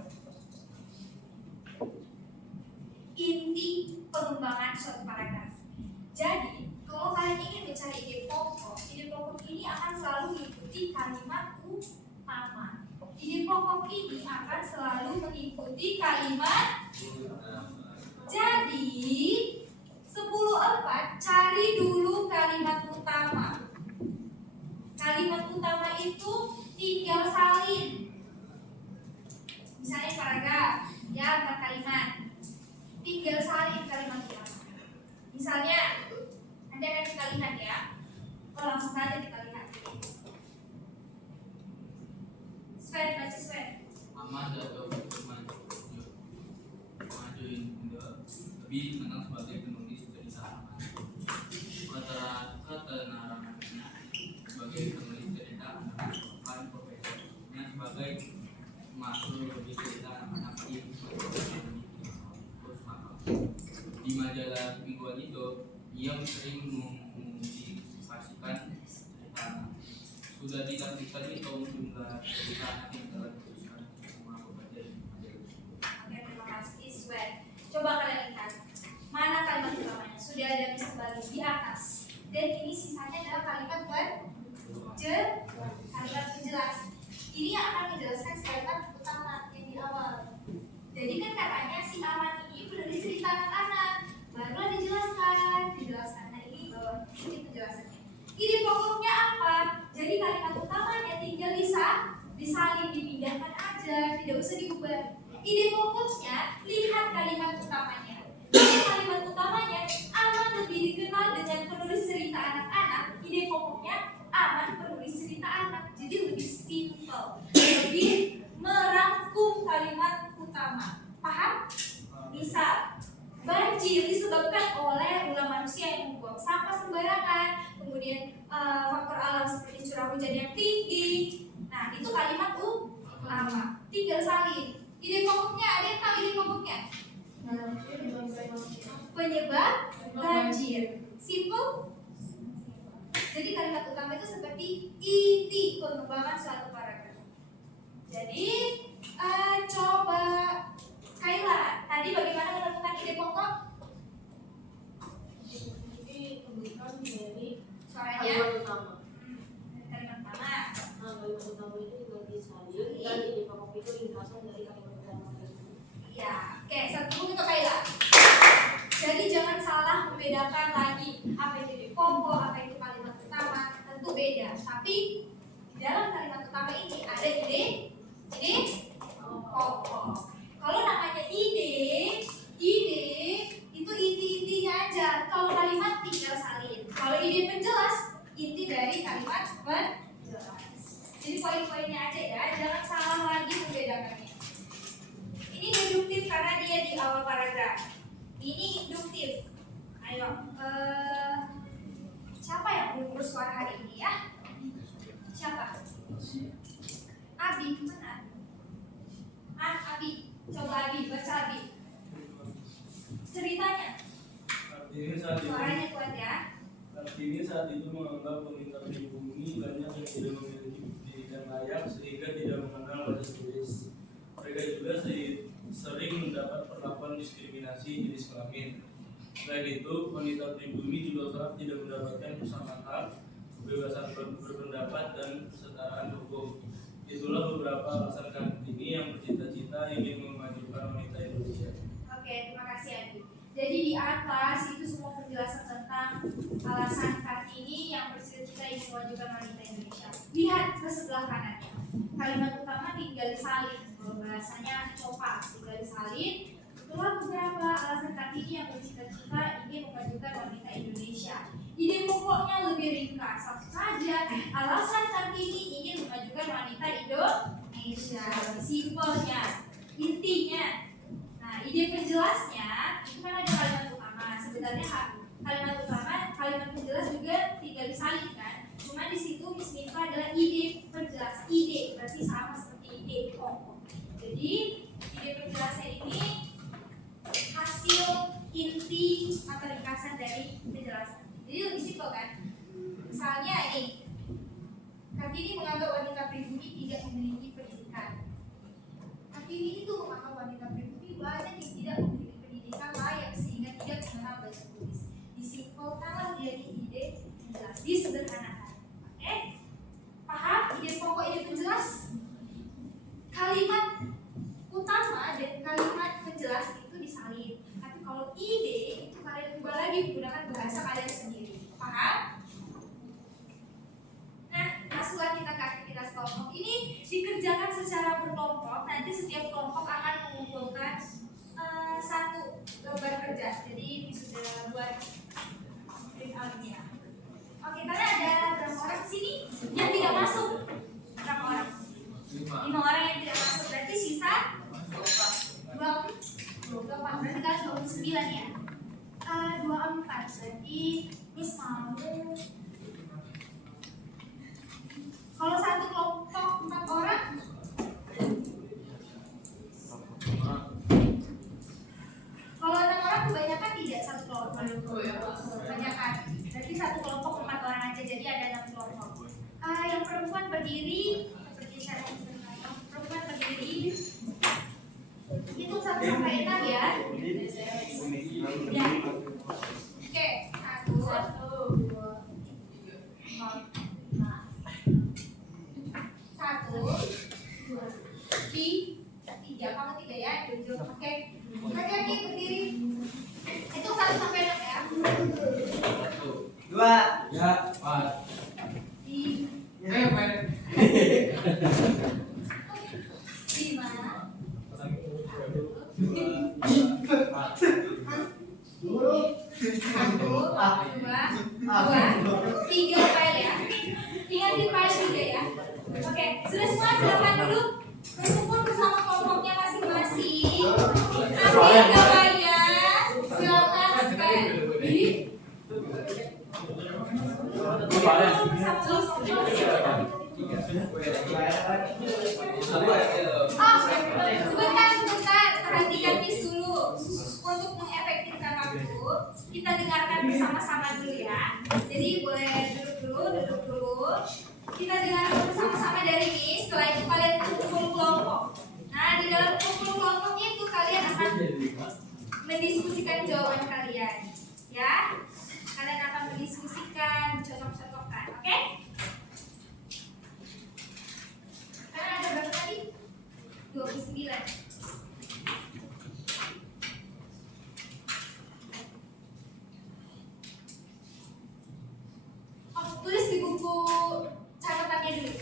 Inti pengembangan suatu paragraf. Jadi kalau kalian ingin mencari ide pokok ini akan selalu mengikuti kalimat utama. Ide pokok ini akan selalu mengikuti kalimat. Jadi 10-4 cari dulu kalimat utama. Kalimat utama itu tinggal salin. Misalnya paragraf, ya 4 kalimat. Tinggal salin kalimat utama. Misalnya, nanti akan kita lihat ya. Oh langsung saja kita lihat. Sven, baca Sven. Ahmad atau maju Indo lebih dikenal sebagai penulis cerita anak. Ketenarangannya sebagai penulis cerita anak merupakan profesinya sebagai masuk lebih cerita anak di majalah mingguan itu ia sering mempublikasikan cerita anak. Sudah ditakdirkan itu jumlah cerita anak yang telah dituliskan semua kepada majalah. Oke, terima kasih Sven. Coba kalian lihat mana kalimat utamanya. Sudah ada bisa bagi di atas. Dan ini sisanya adalah kalimat kalimat penjelas. Ini yang akan menjelaskan kalimat utama yang di awal. Jadi kan katanya si Aman ini penulis cerita anak-anak. Barulah dijelaskan. Nah ini bawah ini penjelasannya. Ide pokoknya apa? Jadi kalimat utamanya tinggal disalin, dipindahkan aja, tidak usah diubah. Ide pokoknya lihat kalimat utamanya. Jadi kalimat utamanya Aman lebih dikenal dengan penulis cerita anak-anak. Ide pokoknya Aman penulis cerita anak. Jadi lebih simple, lebih merangkum kalimat utama. Paham? Misal, banjir disebabkan oleh ulah manusia yang membuang sampah sembarangan, kemudian faktor alam seperti curah hujan yang tinggi. Nah, itu kalimat utama. Tinggal salin. Ide pokoknya, ada yang tahu ide pokoknya? Penyebab banjir. Simple. Jadi kalimat utama itu seperti inti pengembangan suatu paragraf. Jadi coba Kaila, tadi bagaimana menemukan ide pokok? Jadi pembukaan dari Suaranya kalimat utama. kalimat utama. Nah, kalimat utama itu juga disalin dan ide pokok itu ringkasan dari kalimat utama tersebut. Ya, oke, satu untuk Kaila. Jadi jangan salah membedakan lagi apa itu ide pokok, apa itu kalimat utama, tentu beda. Tapi di dalam kalimat utama ini ada ide pokok. Kalau namanya ide itu inti-intinya aja. Kalau kalimat tinggal salin. Kalau ide penjelas, inti dari kalimat penjelas. Jadi poin-poinnya aja ya, jangan salah lagi membedakannya. Ini deduktif karena dia di awal paragraf. Ini induktif. Ayo, siapa yang belum bersuara hari ini ya? Siapa? Abi, mana? Abi, coba Abi, baca Abi. Ceritanya. Suaranya kuat ya. Kartini saat itu menganggap pemerintah pribumi banyak yang tidak memiliki pendidikan layak sehingga tidak mengenal baca tulis. Mereka juga sering mendapat perlakuan diskriminasi jenis kelamin. Selain itu, wanita pribumi juga kerap tidak mendapatkan kesamaan hak, kebebasan berpendapat dan kesetaraan hukum. Itulah beberapa alasan Kartini yang bercita-cita ingin memajukan wanita Indonesia. Oke, terima kasih Abi. Jadi di atas itu semua penjelasan tentang alasan Kartini yang bercita-cita ingin memajukan wanita Indonesia. Lihat ke sebelah kanannya. Kalimat utama tinggal disalin. Kalau bahasanya copa, tinggal disalin. Itulah beberapa alasan Kartini yang bercita-cita ingin memajukan wanita Indonesia. Ide pokoknya lebih ringkas. Langsung saja, alasan Kartini ingin memajukan wanita Indonesia. Simpelnya, intinya. Nah, ide penjelasnya itu kan ada kalimat utama. Sebenarnya kalimat penjelas juga tinggal disalin kan. Cuma di situ Miss Mifa adalah ide penjelas. Ide berarti sama seperti ide pokok. Jadi ide penjelasnya ini hasil inti atau ringkasan dari penjelasan. Jadi lebih simpel kan? Misalnya ini, Kartini menganggap wanita pribumi tidak memiliki pendidikan. Kartini itu menganggap wanita pribumi banyak yang tidak memiliki pendidikan layak sehingga tidak mengenal baca tulis. Disimpulkanlah dari ide penjelas, disederhanakan. Oke? Paham? Ide pokok, ide penjelas. Kalimat utama dan kalimat penjelas itu disalin. Tapi kalau ide itu kalian ubah lagi menggunakan bahasa kalian sendiri. Paham? Nah, masuklah kita ke aktivitas kelompok. Ini dikerjakan secara berkelompok. Nanti setiap kelompok akan mengumpulkan satu lembar kerja. Jadi ini sudah buat print out-nya. Oke, karena ada berapa orang di sini yang tidak masuk? Berapa orang? 5 orang yang tidak masuk. Berarti sisa 24. Berarti kan 29 ya. 24. Berarti Miss mau kalau satu kelompok 4 orang, kalau 6 orang kebanyakan tidak satu kelompok. Kebanyakan. Berarti satu kelompok 4 orang aja. Jadi ada 6 kelompok. Yang perempuan berdiri seperti saya. Perempuan berdiri. Hitung 1 sampai 6 ya. Ya. Oke, 1, 2, 3. Kamu 3 ya, jujur. Oke. Hati-hati berdiri. Itu 1 sampai 6 ya. 2. Ya, Pak. 5. 1, 2, 3 file ya. Ingatin file 3 ya. Oke, sudah semua silakan duduk. Berkumpul bersama kelompoknya masing-masing. Ambil gambarnya. Silakan scan. Jadi bersama kelompoknya. Sebentar. Perhatikan Miss dulu. Untuk mengefektifkan waktu, kita dengarkan bersama-sama dulu ya. Jadi boleh duduk dulu. Kita dengarkan bersama-sama dari Miss. Setelah itu kalian kumpul kelompok. Nah, di dalam kumpul kelompoknya itu kalian akan mendiskusikan jawaban kalian, ya. Kalian akan mendiskusikan, cocok-cocokkan, oke? Karena ada berapa tadi? 29. Tulis di buku catatannya dulu.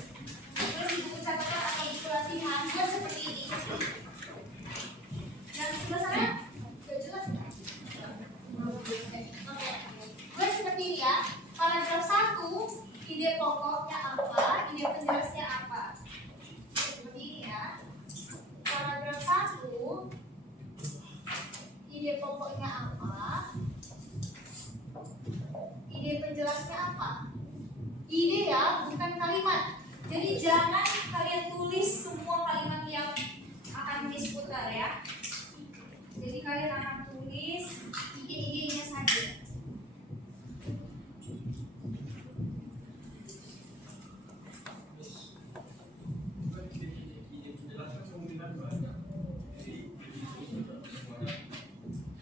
Tulis di buku catatan atau buku latihan buat seperti ini. Yang sebelah sana sudah jelas kan? Oke. Buat seperti ini ya. Paragraf 1, ide pokoknya apa, ide penjelasnya apa. Seperti ini ya. Paragraf 1, ide pokoknya apa, ide penjelasnya apa. Ide ya, bukan kalimat. Jadi jangan kalian tulis semua kalimat yang akan diputar ya. Jadi kalian akan tulis ide-idenya saja.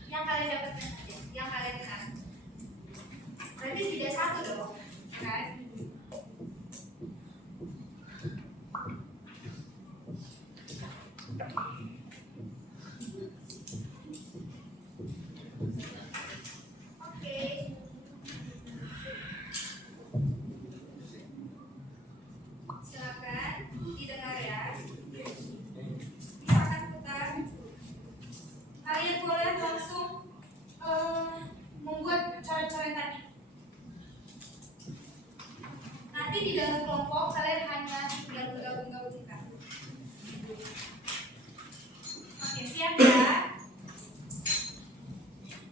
Yang kalian dapatkan saja, yang kalian kenal. Berarti tidak satu dong, kan? Di dalam kelompok kalian hanya tinggal bergabung-gabungkan. Oke, siap ya?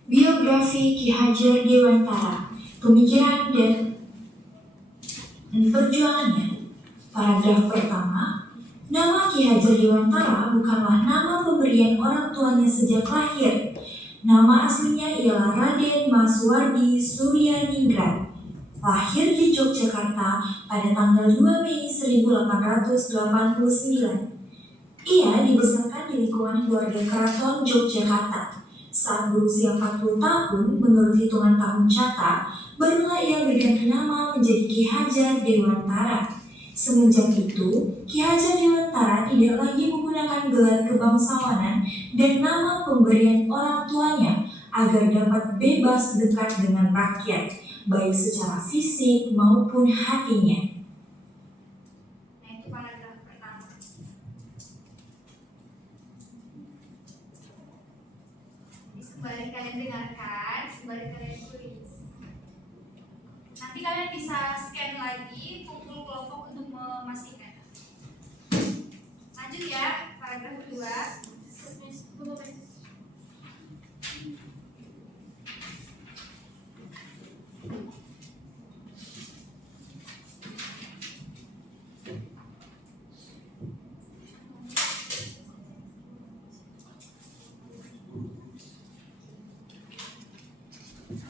Biografi Ki Hajar Dewantara, pemikiran dan perjuangannya. Paragraf pertama, nama Ki Hajar Dewantara bukanlah nama pemberian orang tuanya sejak lahir, Nama aslinya ialah Raden Masuwardi Suryaningrat. Lahir di Yogyakarta pada tanggal 2 Mei 1889. Ia dibesarkan di lingkungan keluarga keraton Yogyakarta. Saat berusia 40 tahun, menurut hitungan tahun Caka, barulah ia berganti nama menjadi Ki Hajar Dewantara. Semenjak itu, Ki Hajar Dewantara tidak lagi menggunakan gelar kebangsawanan dan nama pemberian orang tuanya agar dapat bebas dekat dengan rakyat, baik secara fisik maupun hatinya. Nah, itu paragraf pertama. Ini sembari kalian dengarkan, sembari kalian tulis. Nanti kalian bisa scan lagi, kumpul kelompok untuk memastikan. Lanjut ya, paragraf kedua.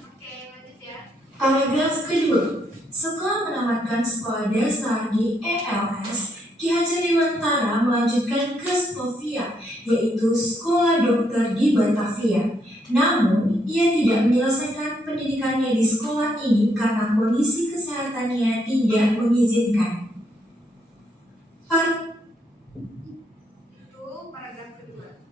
Oke, lanjut ya. Paragraf kedua. Setelah menamatkan sekolah dasar di ELS, Ki Hajar Dewantara melanjutkan ke Stovia, yaitu sekolah dokter di Batavia. Namun, ia tidak menyelesaikan pendidikannya di sekolah ini karena kondisi kesehatannya tidak mengizinkan. Itu paragraf kedua.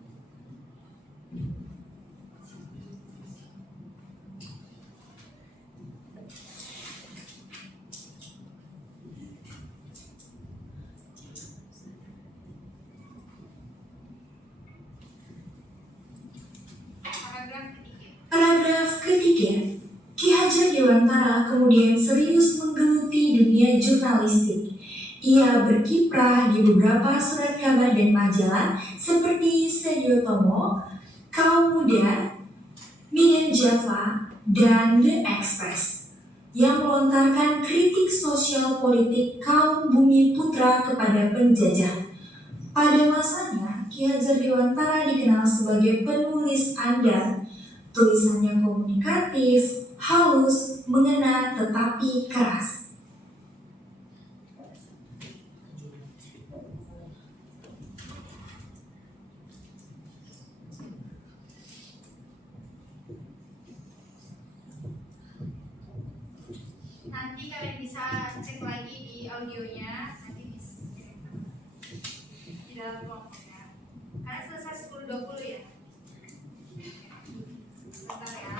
Paragraf ketiga. Ki Hajar Dewantara kemudian serius menggeluti dunia jurnalistik. Ia berkiprah di beberapa surat kabar dan majalah seperti Sediotomo, Kaum Muda, Medan Java, dan The Express yang melontarkan kritik sosial politik kaum bumi putra kepada penjajah. Pada masanya, Ki Hajar Dewantara dikenal sebagai penulis andal. Tulisannya komunikatif, halus, mengena tetapi keras. Nanti kalian bisa cek lagi di audionya, nanti di dalam kelompoknya. Kalian selesai 10.20 ya. Bentar ya.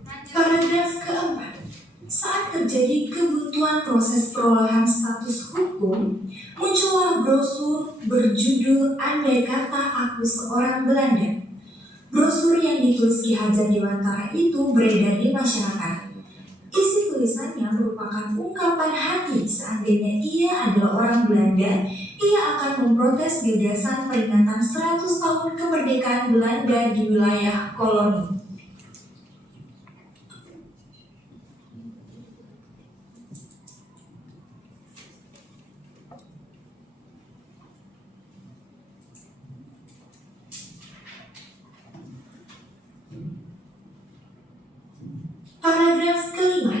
Lanjut. Paragraf keempat. Saat terjadi kebutuhan proses perolehan status hukum, muncullah brosur berjudul Andai Kata Aku Seorang Belanda. Brosur yang ditulis Ki Hajar Dewantara itu beredar di masyarakat. Isi tulisannya merupakan ungkapan hati seandainya ia adalah orang Belanda, ia akan memprotes gagasan peringatan 100 tahun kemerdekaan Belanda di wilayah koloni. Paragraf kelima.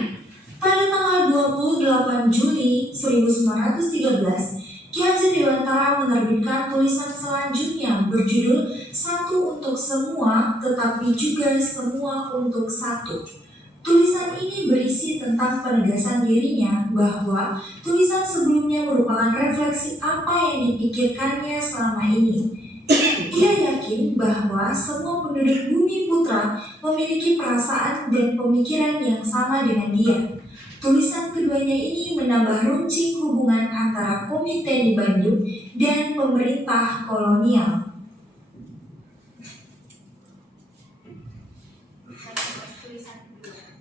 Pada tanggal 28 Juli 1913, Ki Hajar Dewantara menerbitkan tulisan selanjutnya berjudul Satu Untuk Semua Tetapi Juga Semua Untuk Satu. Tulisan ini berisi tentang penegasan dirinya bahwa tulisan sebelumnya merupakan refleksi apa yang dipikirkannya selama ini. Ia yakin bahwa semua penduduk bumi putra memiliki perasaan dan pemikiran yang sama dengan dia. Tulisan keduanya ini menambah runcing hubungan antara komite di Bandung dan pemerintah kolonial. Tulisan kedua.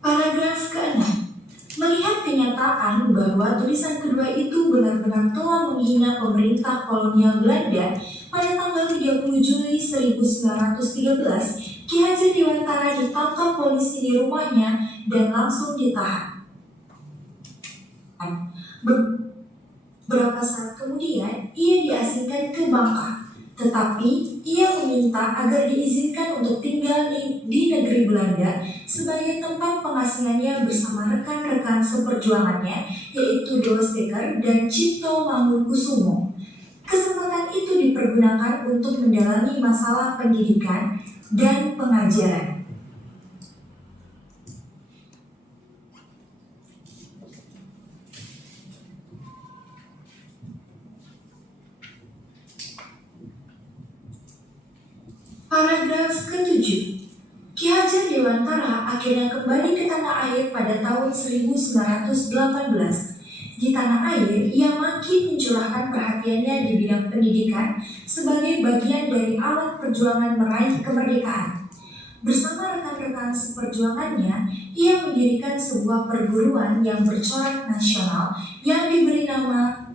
Paragraf ke-6. Melihat kenyataan bahwa tulisan kedua itu benar-benar telah menghina pemerintah kolonial Belanda, pada tanggal 30 Juli 1913, Ki Hajar Dewantara ditangkap polisi di rumahnya dan langsung ditahan. Beberapa saat kemudian, ia diasingkan ke Bangka, tetapi ia meminta agar diizinkan untuk tinggal di negeri Belanda sebagai tempat pengasingannya bersama rekan-rekan seperjuangannya, yaitu Doos Dekker dan Cipto Mangunkusumo. Kesempatan itu dipergunakan untuk mendalami masalah pendidikan dan pengajaran. Paragraf ke-7. Ki Hajar Dewantara akhirnya kembali ke tanah air pada tahun 1918. Di tanah air, ia makin mencurahkan perhatiannya di bidang pendidikan sebagai bagian dari alat perjuangan meraih kemerdekaan. Bersama rekan-rekan seperjuangannya, ia mendirikan sebuah perguruan yang bercorak nasional yang diberi nama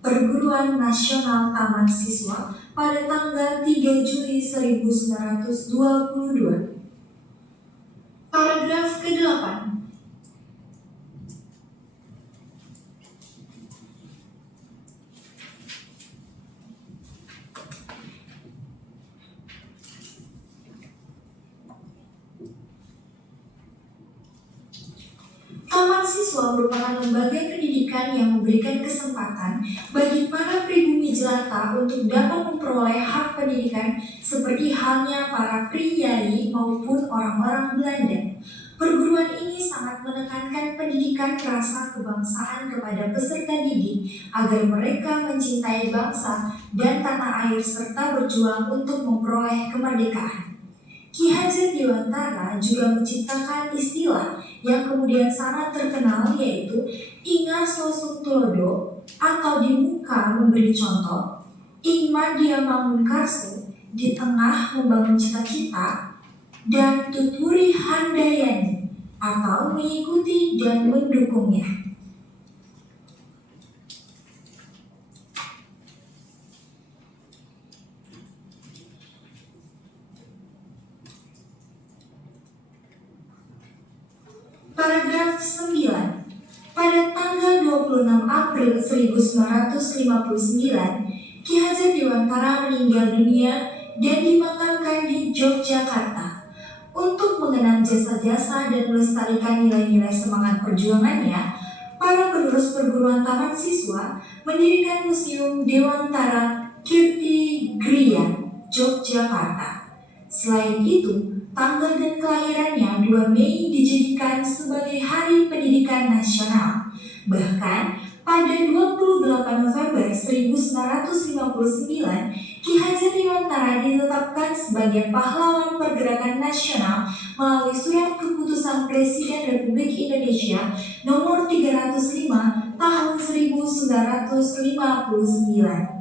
Perguruan Nasional Taman Siswa pada tanggal 3 Juli 1922. Paragraf ke-8. Taman Siswa merupakan lembaga pendidikan yang memberikan kesempatan bagi para pribumi jelata untuk dapat memperoleh hak pendidikan seperti halnya para priai maupun orang-orang Belanda. Perguruan ini sangat menekankan pendidikan rasa kebangsaan kepada peserta didik agar mereka mencintai bangsa dan tanah air serta berjuang untuk memperoleh kemerdekaan. Ki Hajar Dewantara juga menciptakan istilah yang kemudian sangat terkenal, yaitu Ingar Sosok Tulodo atau di muka memberi contoh, Ingma Dia Mangun Karso di tengah membangun cita-cita, dan Tuturi Handayani atau mengikuti dan mendukungnya. Paragraf 9. Pada tanggal 26 April 1959, Ki Hajar Dewantara meninggal dunia dan dimakamkan di Yogyakarta. Untuk mengenang jasa-jasa dan melestarikan nilai-nilai semangat perjuangannya, para penerus perguruan Taman Siswa mendirikan Museum Dewantara Kirti Griya, Yogyakarta. Selain itu, tanggal dan kelahirannya 2 Mei dijadikan sebagai Hari Pendidikan Nasional. Bahkan pada 28 November 1959, Ki Hajar Dewantara ditetapkan sebagai pahlawan pergerakan nasional melalui surat keputusan Presiden Republik Indonesia nomor 305 tahun 1959.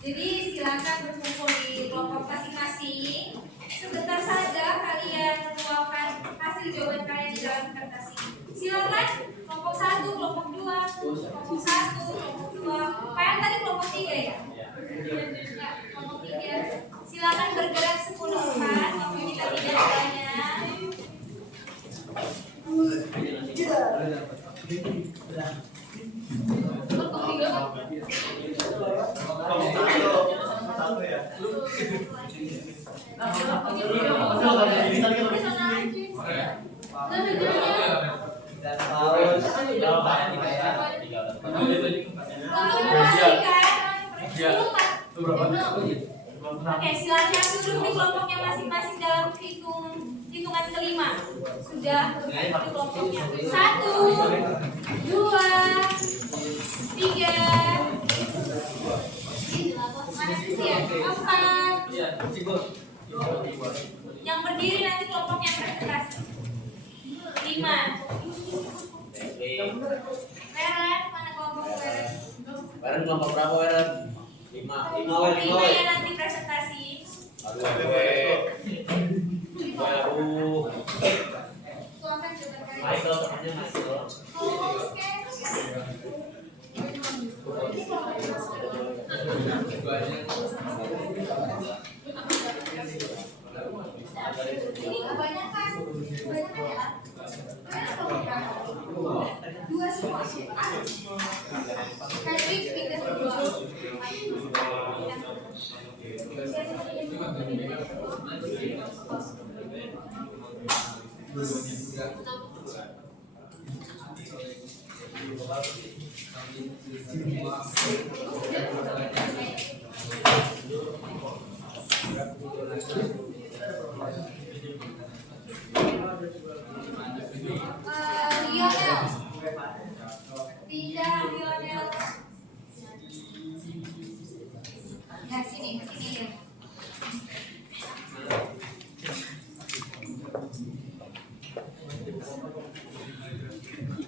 Jadi silakan berkumpul di kelompok masing-masing. Sebentar saja kalian menuangkan hasil jawaban kalian di dalam kertas ini. Silakan kelompok 1, kelompok 2, kelompok 1, kelompok 2. Kalian tadi kelompok 3 ya? Ya, kelompok 3. Silakan bergerak 10 kan, waktu kita tidak banyak. Oke, silakan duduk di kelompoknya masing-masing dalam hitungan kelima. Sudah di kelompoknya 1, 2, 3, mana sih ya? 4. Yang berdiri nanti kelompoknya presentasi. 5. Weren, mana kelompok Weren? Weren kelompok berapa Weren? 5 ya nanti presentasi. Tuangkan jawaban kalian. Michael, temannya Michael. Oh, oke. Ini kebanyakan ya. Dua semua. Patrick pindah kedua. Lionel. Pindah Lionel. Ya sini ya.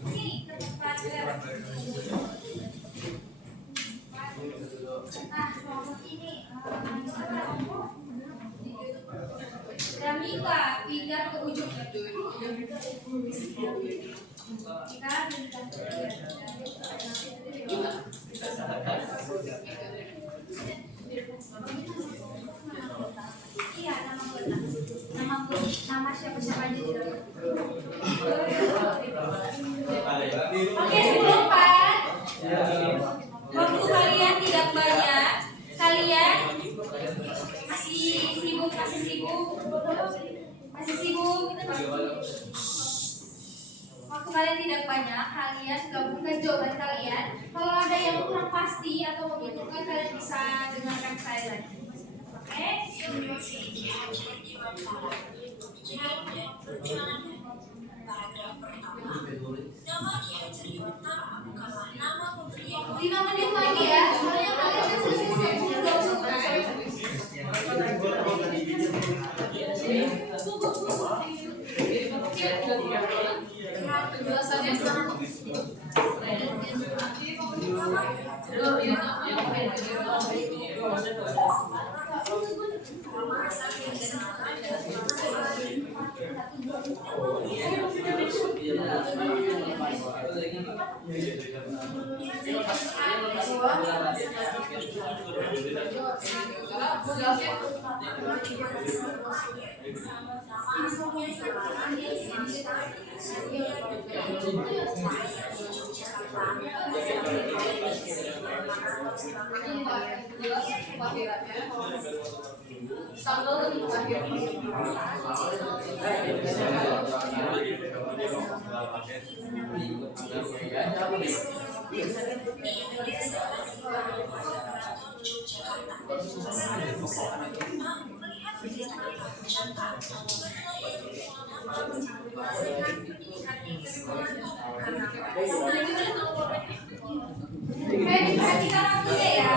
Sini ke tempat ini. Ramika pindah ke ujung. Iya, nama siapa aja di dalam. Oke, sebelum waktu kalian tidak banyak, kalian masih sibuk. Waktu kalian tidak banyak, kalian gabungkan jawaban kalian. Kalau ada yang kurang pasti atau membingungkan, kalian bisa dengarkan saya lagi. Oke? Lima menit lagi ya, soalnya kalian kan selesai 10-20 kan? Penjelasannya diperhatikan waktunya ya.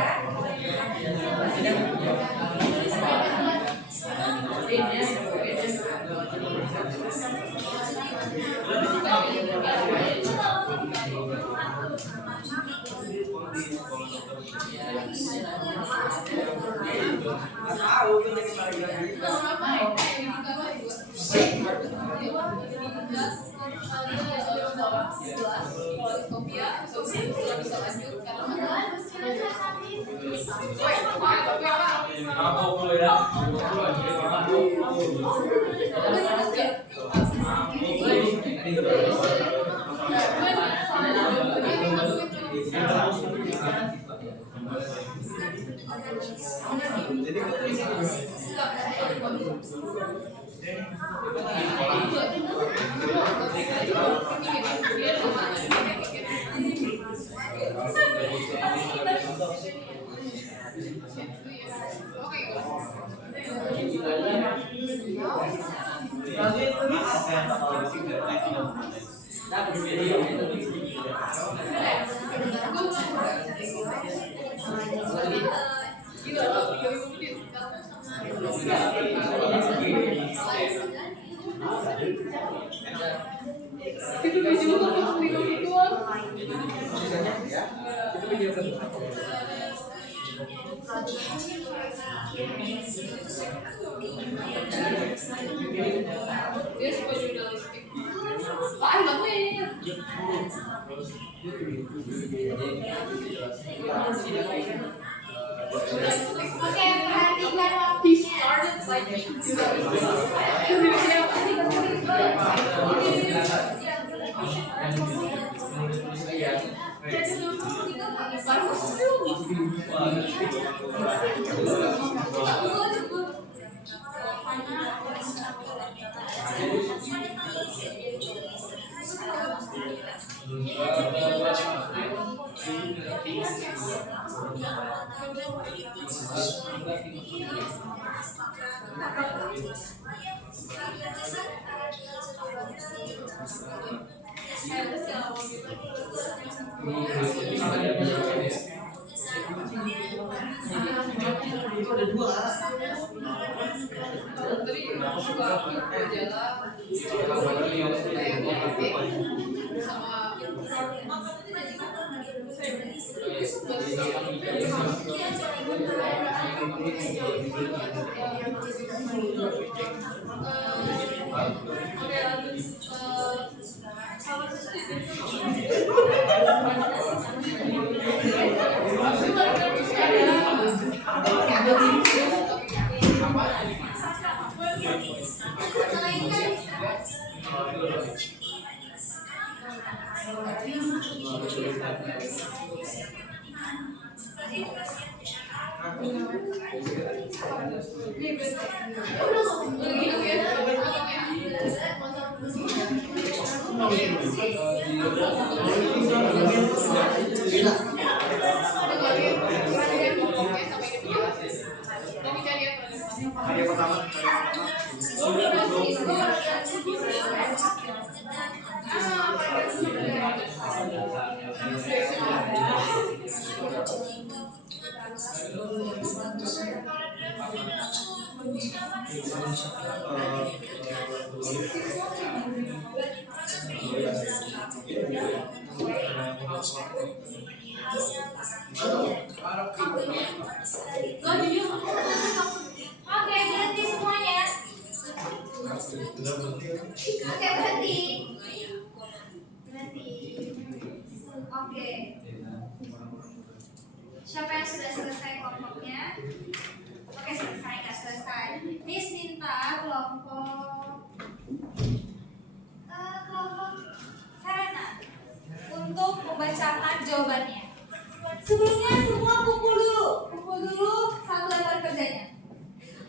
Oke, perhatikan Oke, berhenti semuanya. Oke, berhenti. Berhenti. Oke. Siapa yang sudah selesai kelompoknya? Oke, selesai, nggak selesai. Miss minta kelompok Serena untuk membacakan jawabannya. Sebelumnya semua kumpul dulu satu lembar kerjanya.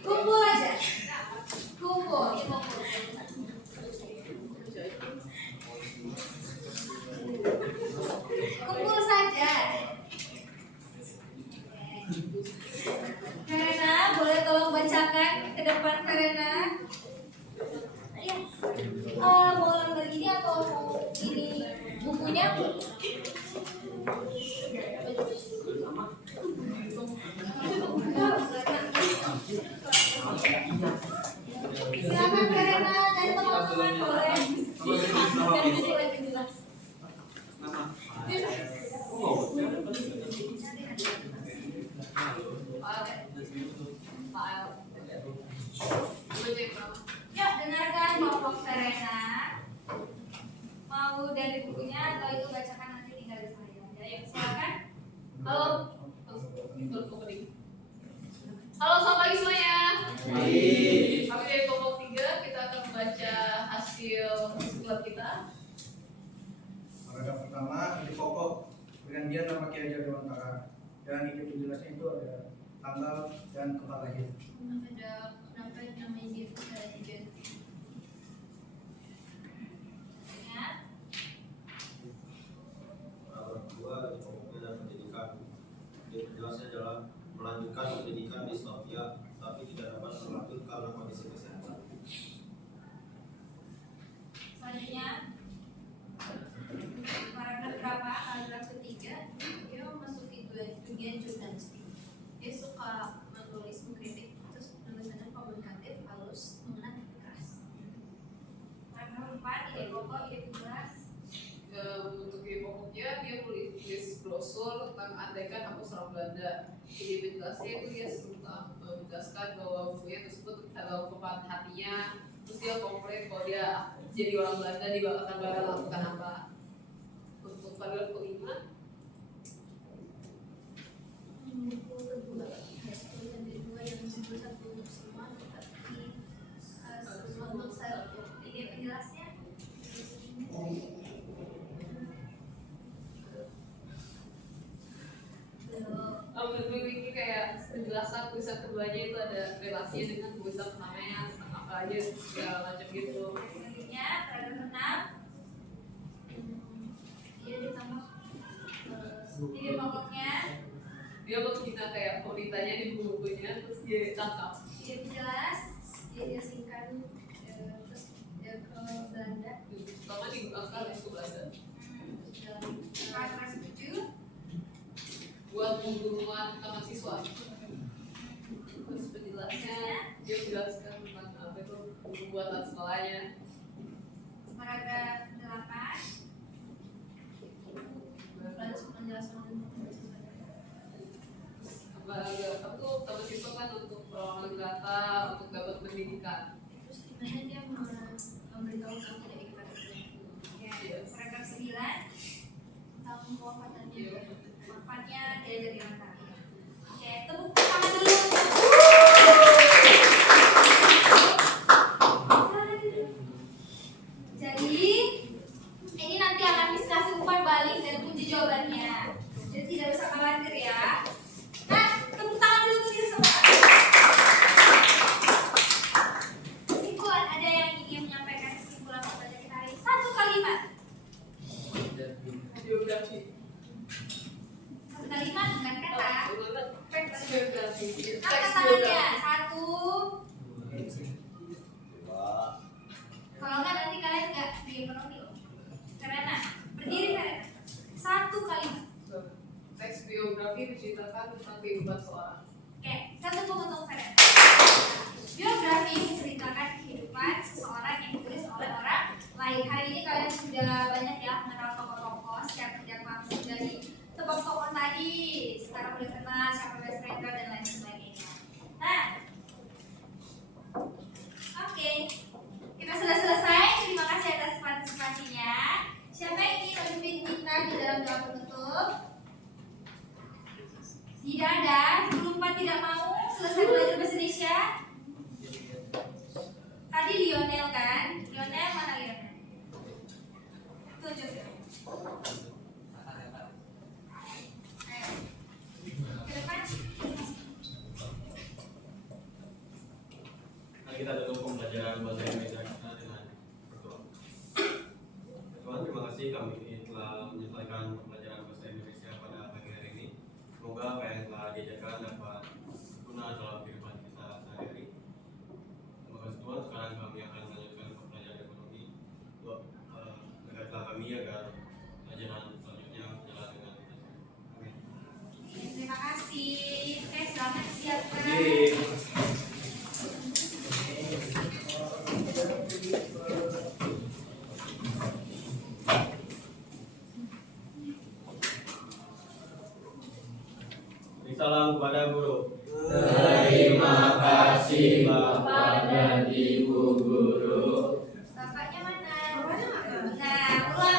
Kumpul aja. Kumpul. Kumpul saja. Serena, boleh tolong bacakan ke depan Serena? Ya. Mau lembar ini atau mau ini bukunya? Silakan Serena dan teman-teman boleh. Ya, dengarkan kelompok Serena. Mau dari bukunya atau itu bacakan nanti tinggal di saya. Ya, silakan. Halo. Halo, selamat pagi semuanya. Kami dari kelompok 3, kita akan membaca hasil sekolah kita. Paragraf pertama, di pokok pergantian nama Ki Hajar Dewantara dan ide penjelasnya itu ada tanggal dan tempat lahir. Kenapa namanya dia bisa diganti? Paragraf 2 di pokok dan pendidikan. Ide penjelasnya adalah melanjutkan pendidikan di Slovenia tapi tidak dapat berlanjut karena kondisi kesehatan. Selanjutnya paragraf berapa? Paragraf ketiga. Dia memasuki bagian jurnalistik. Dia suka menulis, mengkritik, terus tulisannya komunikatif, halus, mengena keras. Paragraf 4, ide pokok, ide penjelas. Untuk ide pokoknya dia tulis brosur tentang andaikan hapus orang Belanda. Ide penjelasnya itu dia tentang menjelaskan bahwa bukunya tersebut adalah kepahat hatinya. Terus dia komplain kalau dia jadi orang Belanda dia akan bakal lakukan apa. Untuk paragraf kelima, Buku kedua yang 91 semua relasinya dengan tulisan namanya apa aja segala macam gitu. Selanjutnya paragraf 6. Dia ditambah ide pokoknya. Dia waktu kita kayak mau ditanya di bukunya terus dia tangkap. Dia jelas, dia singkat terus dia ke Belanda. Pertama di angka itu Belanda. Paragraf 7. Buat pengumuman taman siswa. Terus penjelasannya dia menjelaskan tentang apa itu pembuatan sekolahnya. Paragraf 8. Lanjut menjelaskan apa tuh taman siswa kan untuk orang data untuk dapat pendidikan. Terus gimana dia memberitahu kamu tidak ikut ya. Paragraf 9 tentang wafatannya. Wafatnya diajar di mana? Oke, tepuk tangan dulu. Jadi ini nanti akan diskus umpan balik dan kunci jawabannya. Jadi tidak usah khawatir ya. Nah, tepuk tangan dulu untuk kita semua. Kesimpulan, ada yang ingin menyampaikan kesimpulan pelajaran kita hari ini? 1 kalimat. Biografi. 1 kalimat dengan kata. Teks biografi. Angkat tangannya. 1. Kalau enggak nanti kalian enggak di ekonomi loh. Karena berdiri Karena 1 kalimat. Teks biografi menceritakan tentang kehidupan seorang. Oke, 1 pengutung Karena. Biografi menceritakan kehidupan seseorang yang ditulis oleh orang lain. Hari ini kalian sudah banyak ya mengenal tokoh-tokoh secara tidak langsung dari tokoh-tokoh tadi. Sekarang udah kenal siapa best friend dan lain sebagainya. Nah, oke. Kita sudah selesai. Terima kasih atas partisipasinya. Siapa yang ingin memimpin kita di dalam doa penutup? Tidak ada. 24 tidak mau selesai belajar bahasa Indonesia. Tadi Lionel kan? Lionel mana Lionel? Tunjuk. Ayo. Ke depan. Mari kita tutup pembelajaran bahasa Indonesia kita dengan berdoa. Tuhan, terima kasih kami telah menyelesaikan pembelajaran bahasa Indonesia pada pagi hari ini. Semoga apa yang telah diajarkan dapat berguna dalam kehidupan kita sehari-hari. Terima kasih Tuhan. Sekarang kami akan melanjutkan ke pelajaran ekonomi. Berkatlah kami agar pelajaran selanjutnya berjalan dengan baik. Amin. Terima kasih. Oke, selamat siapkan. Salam kepada guru. Terima kasih Bapak dan Ibu Guru. Bapaknya mana? Nah, ulang.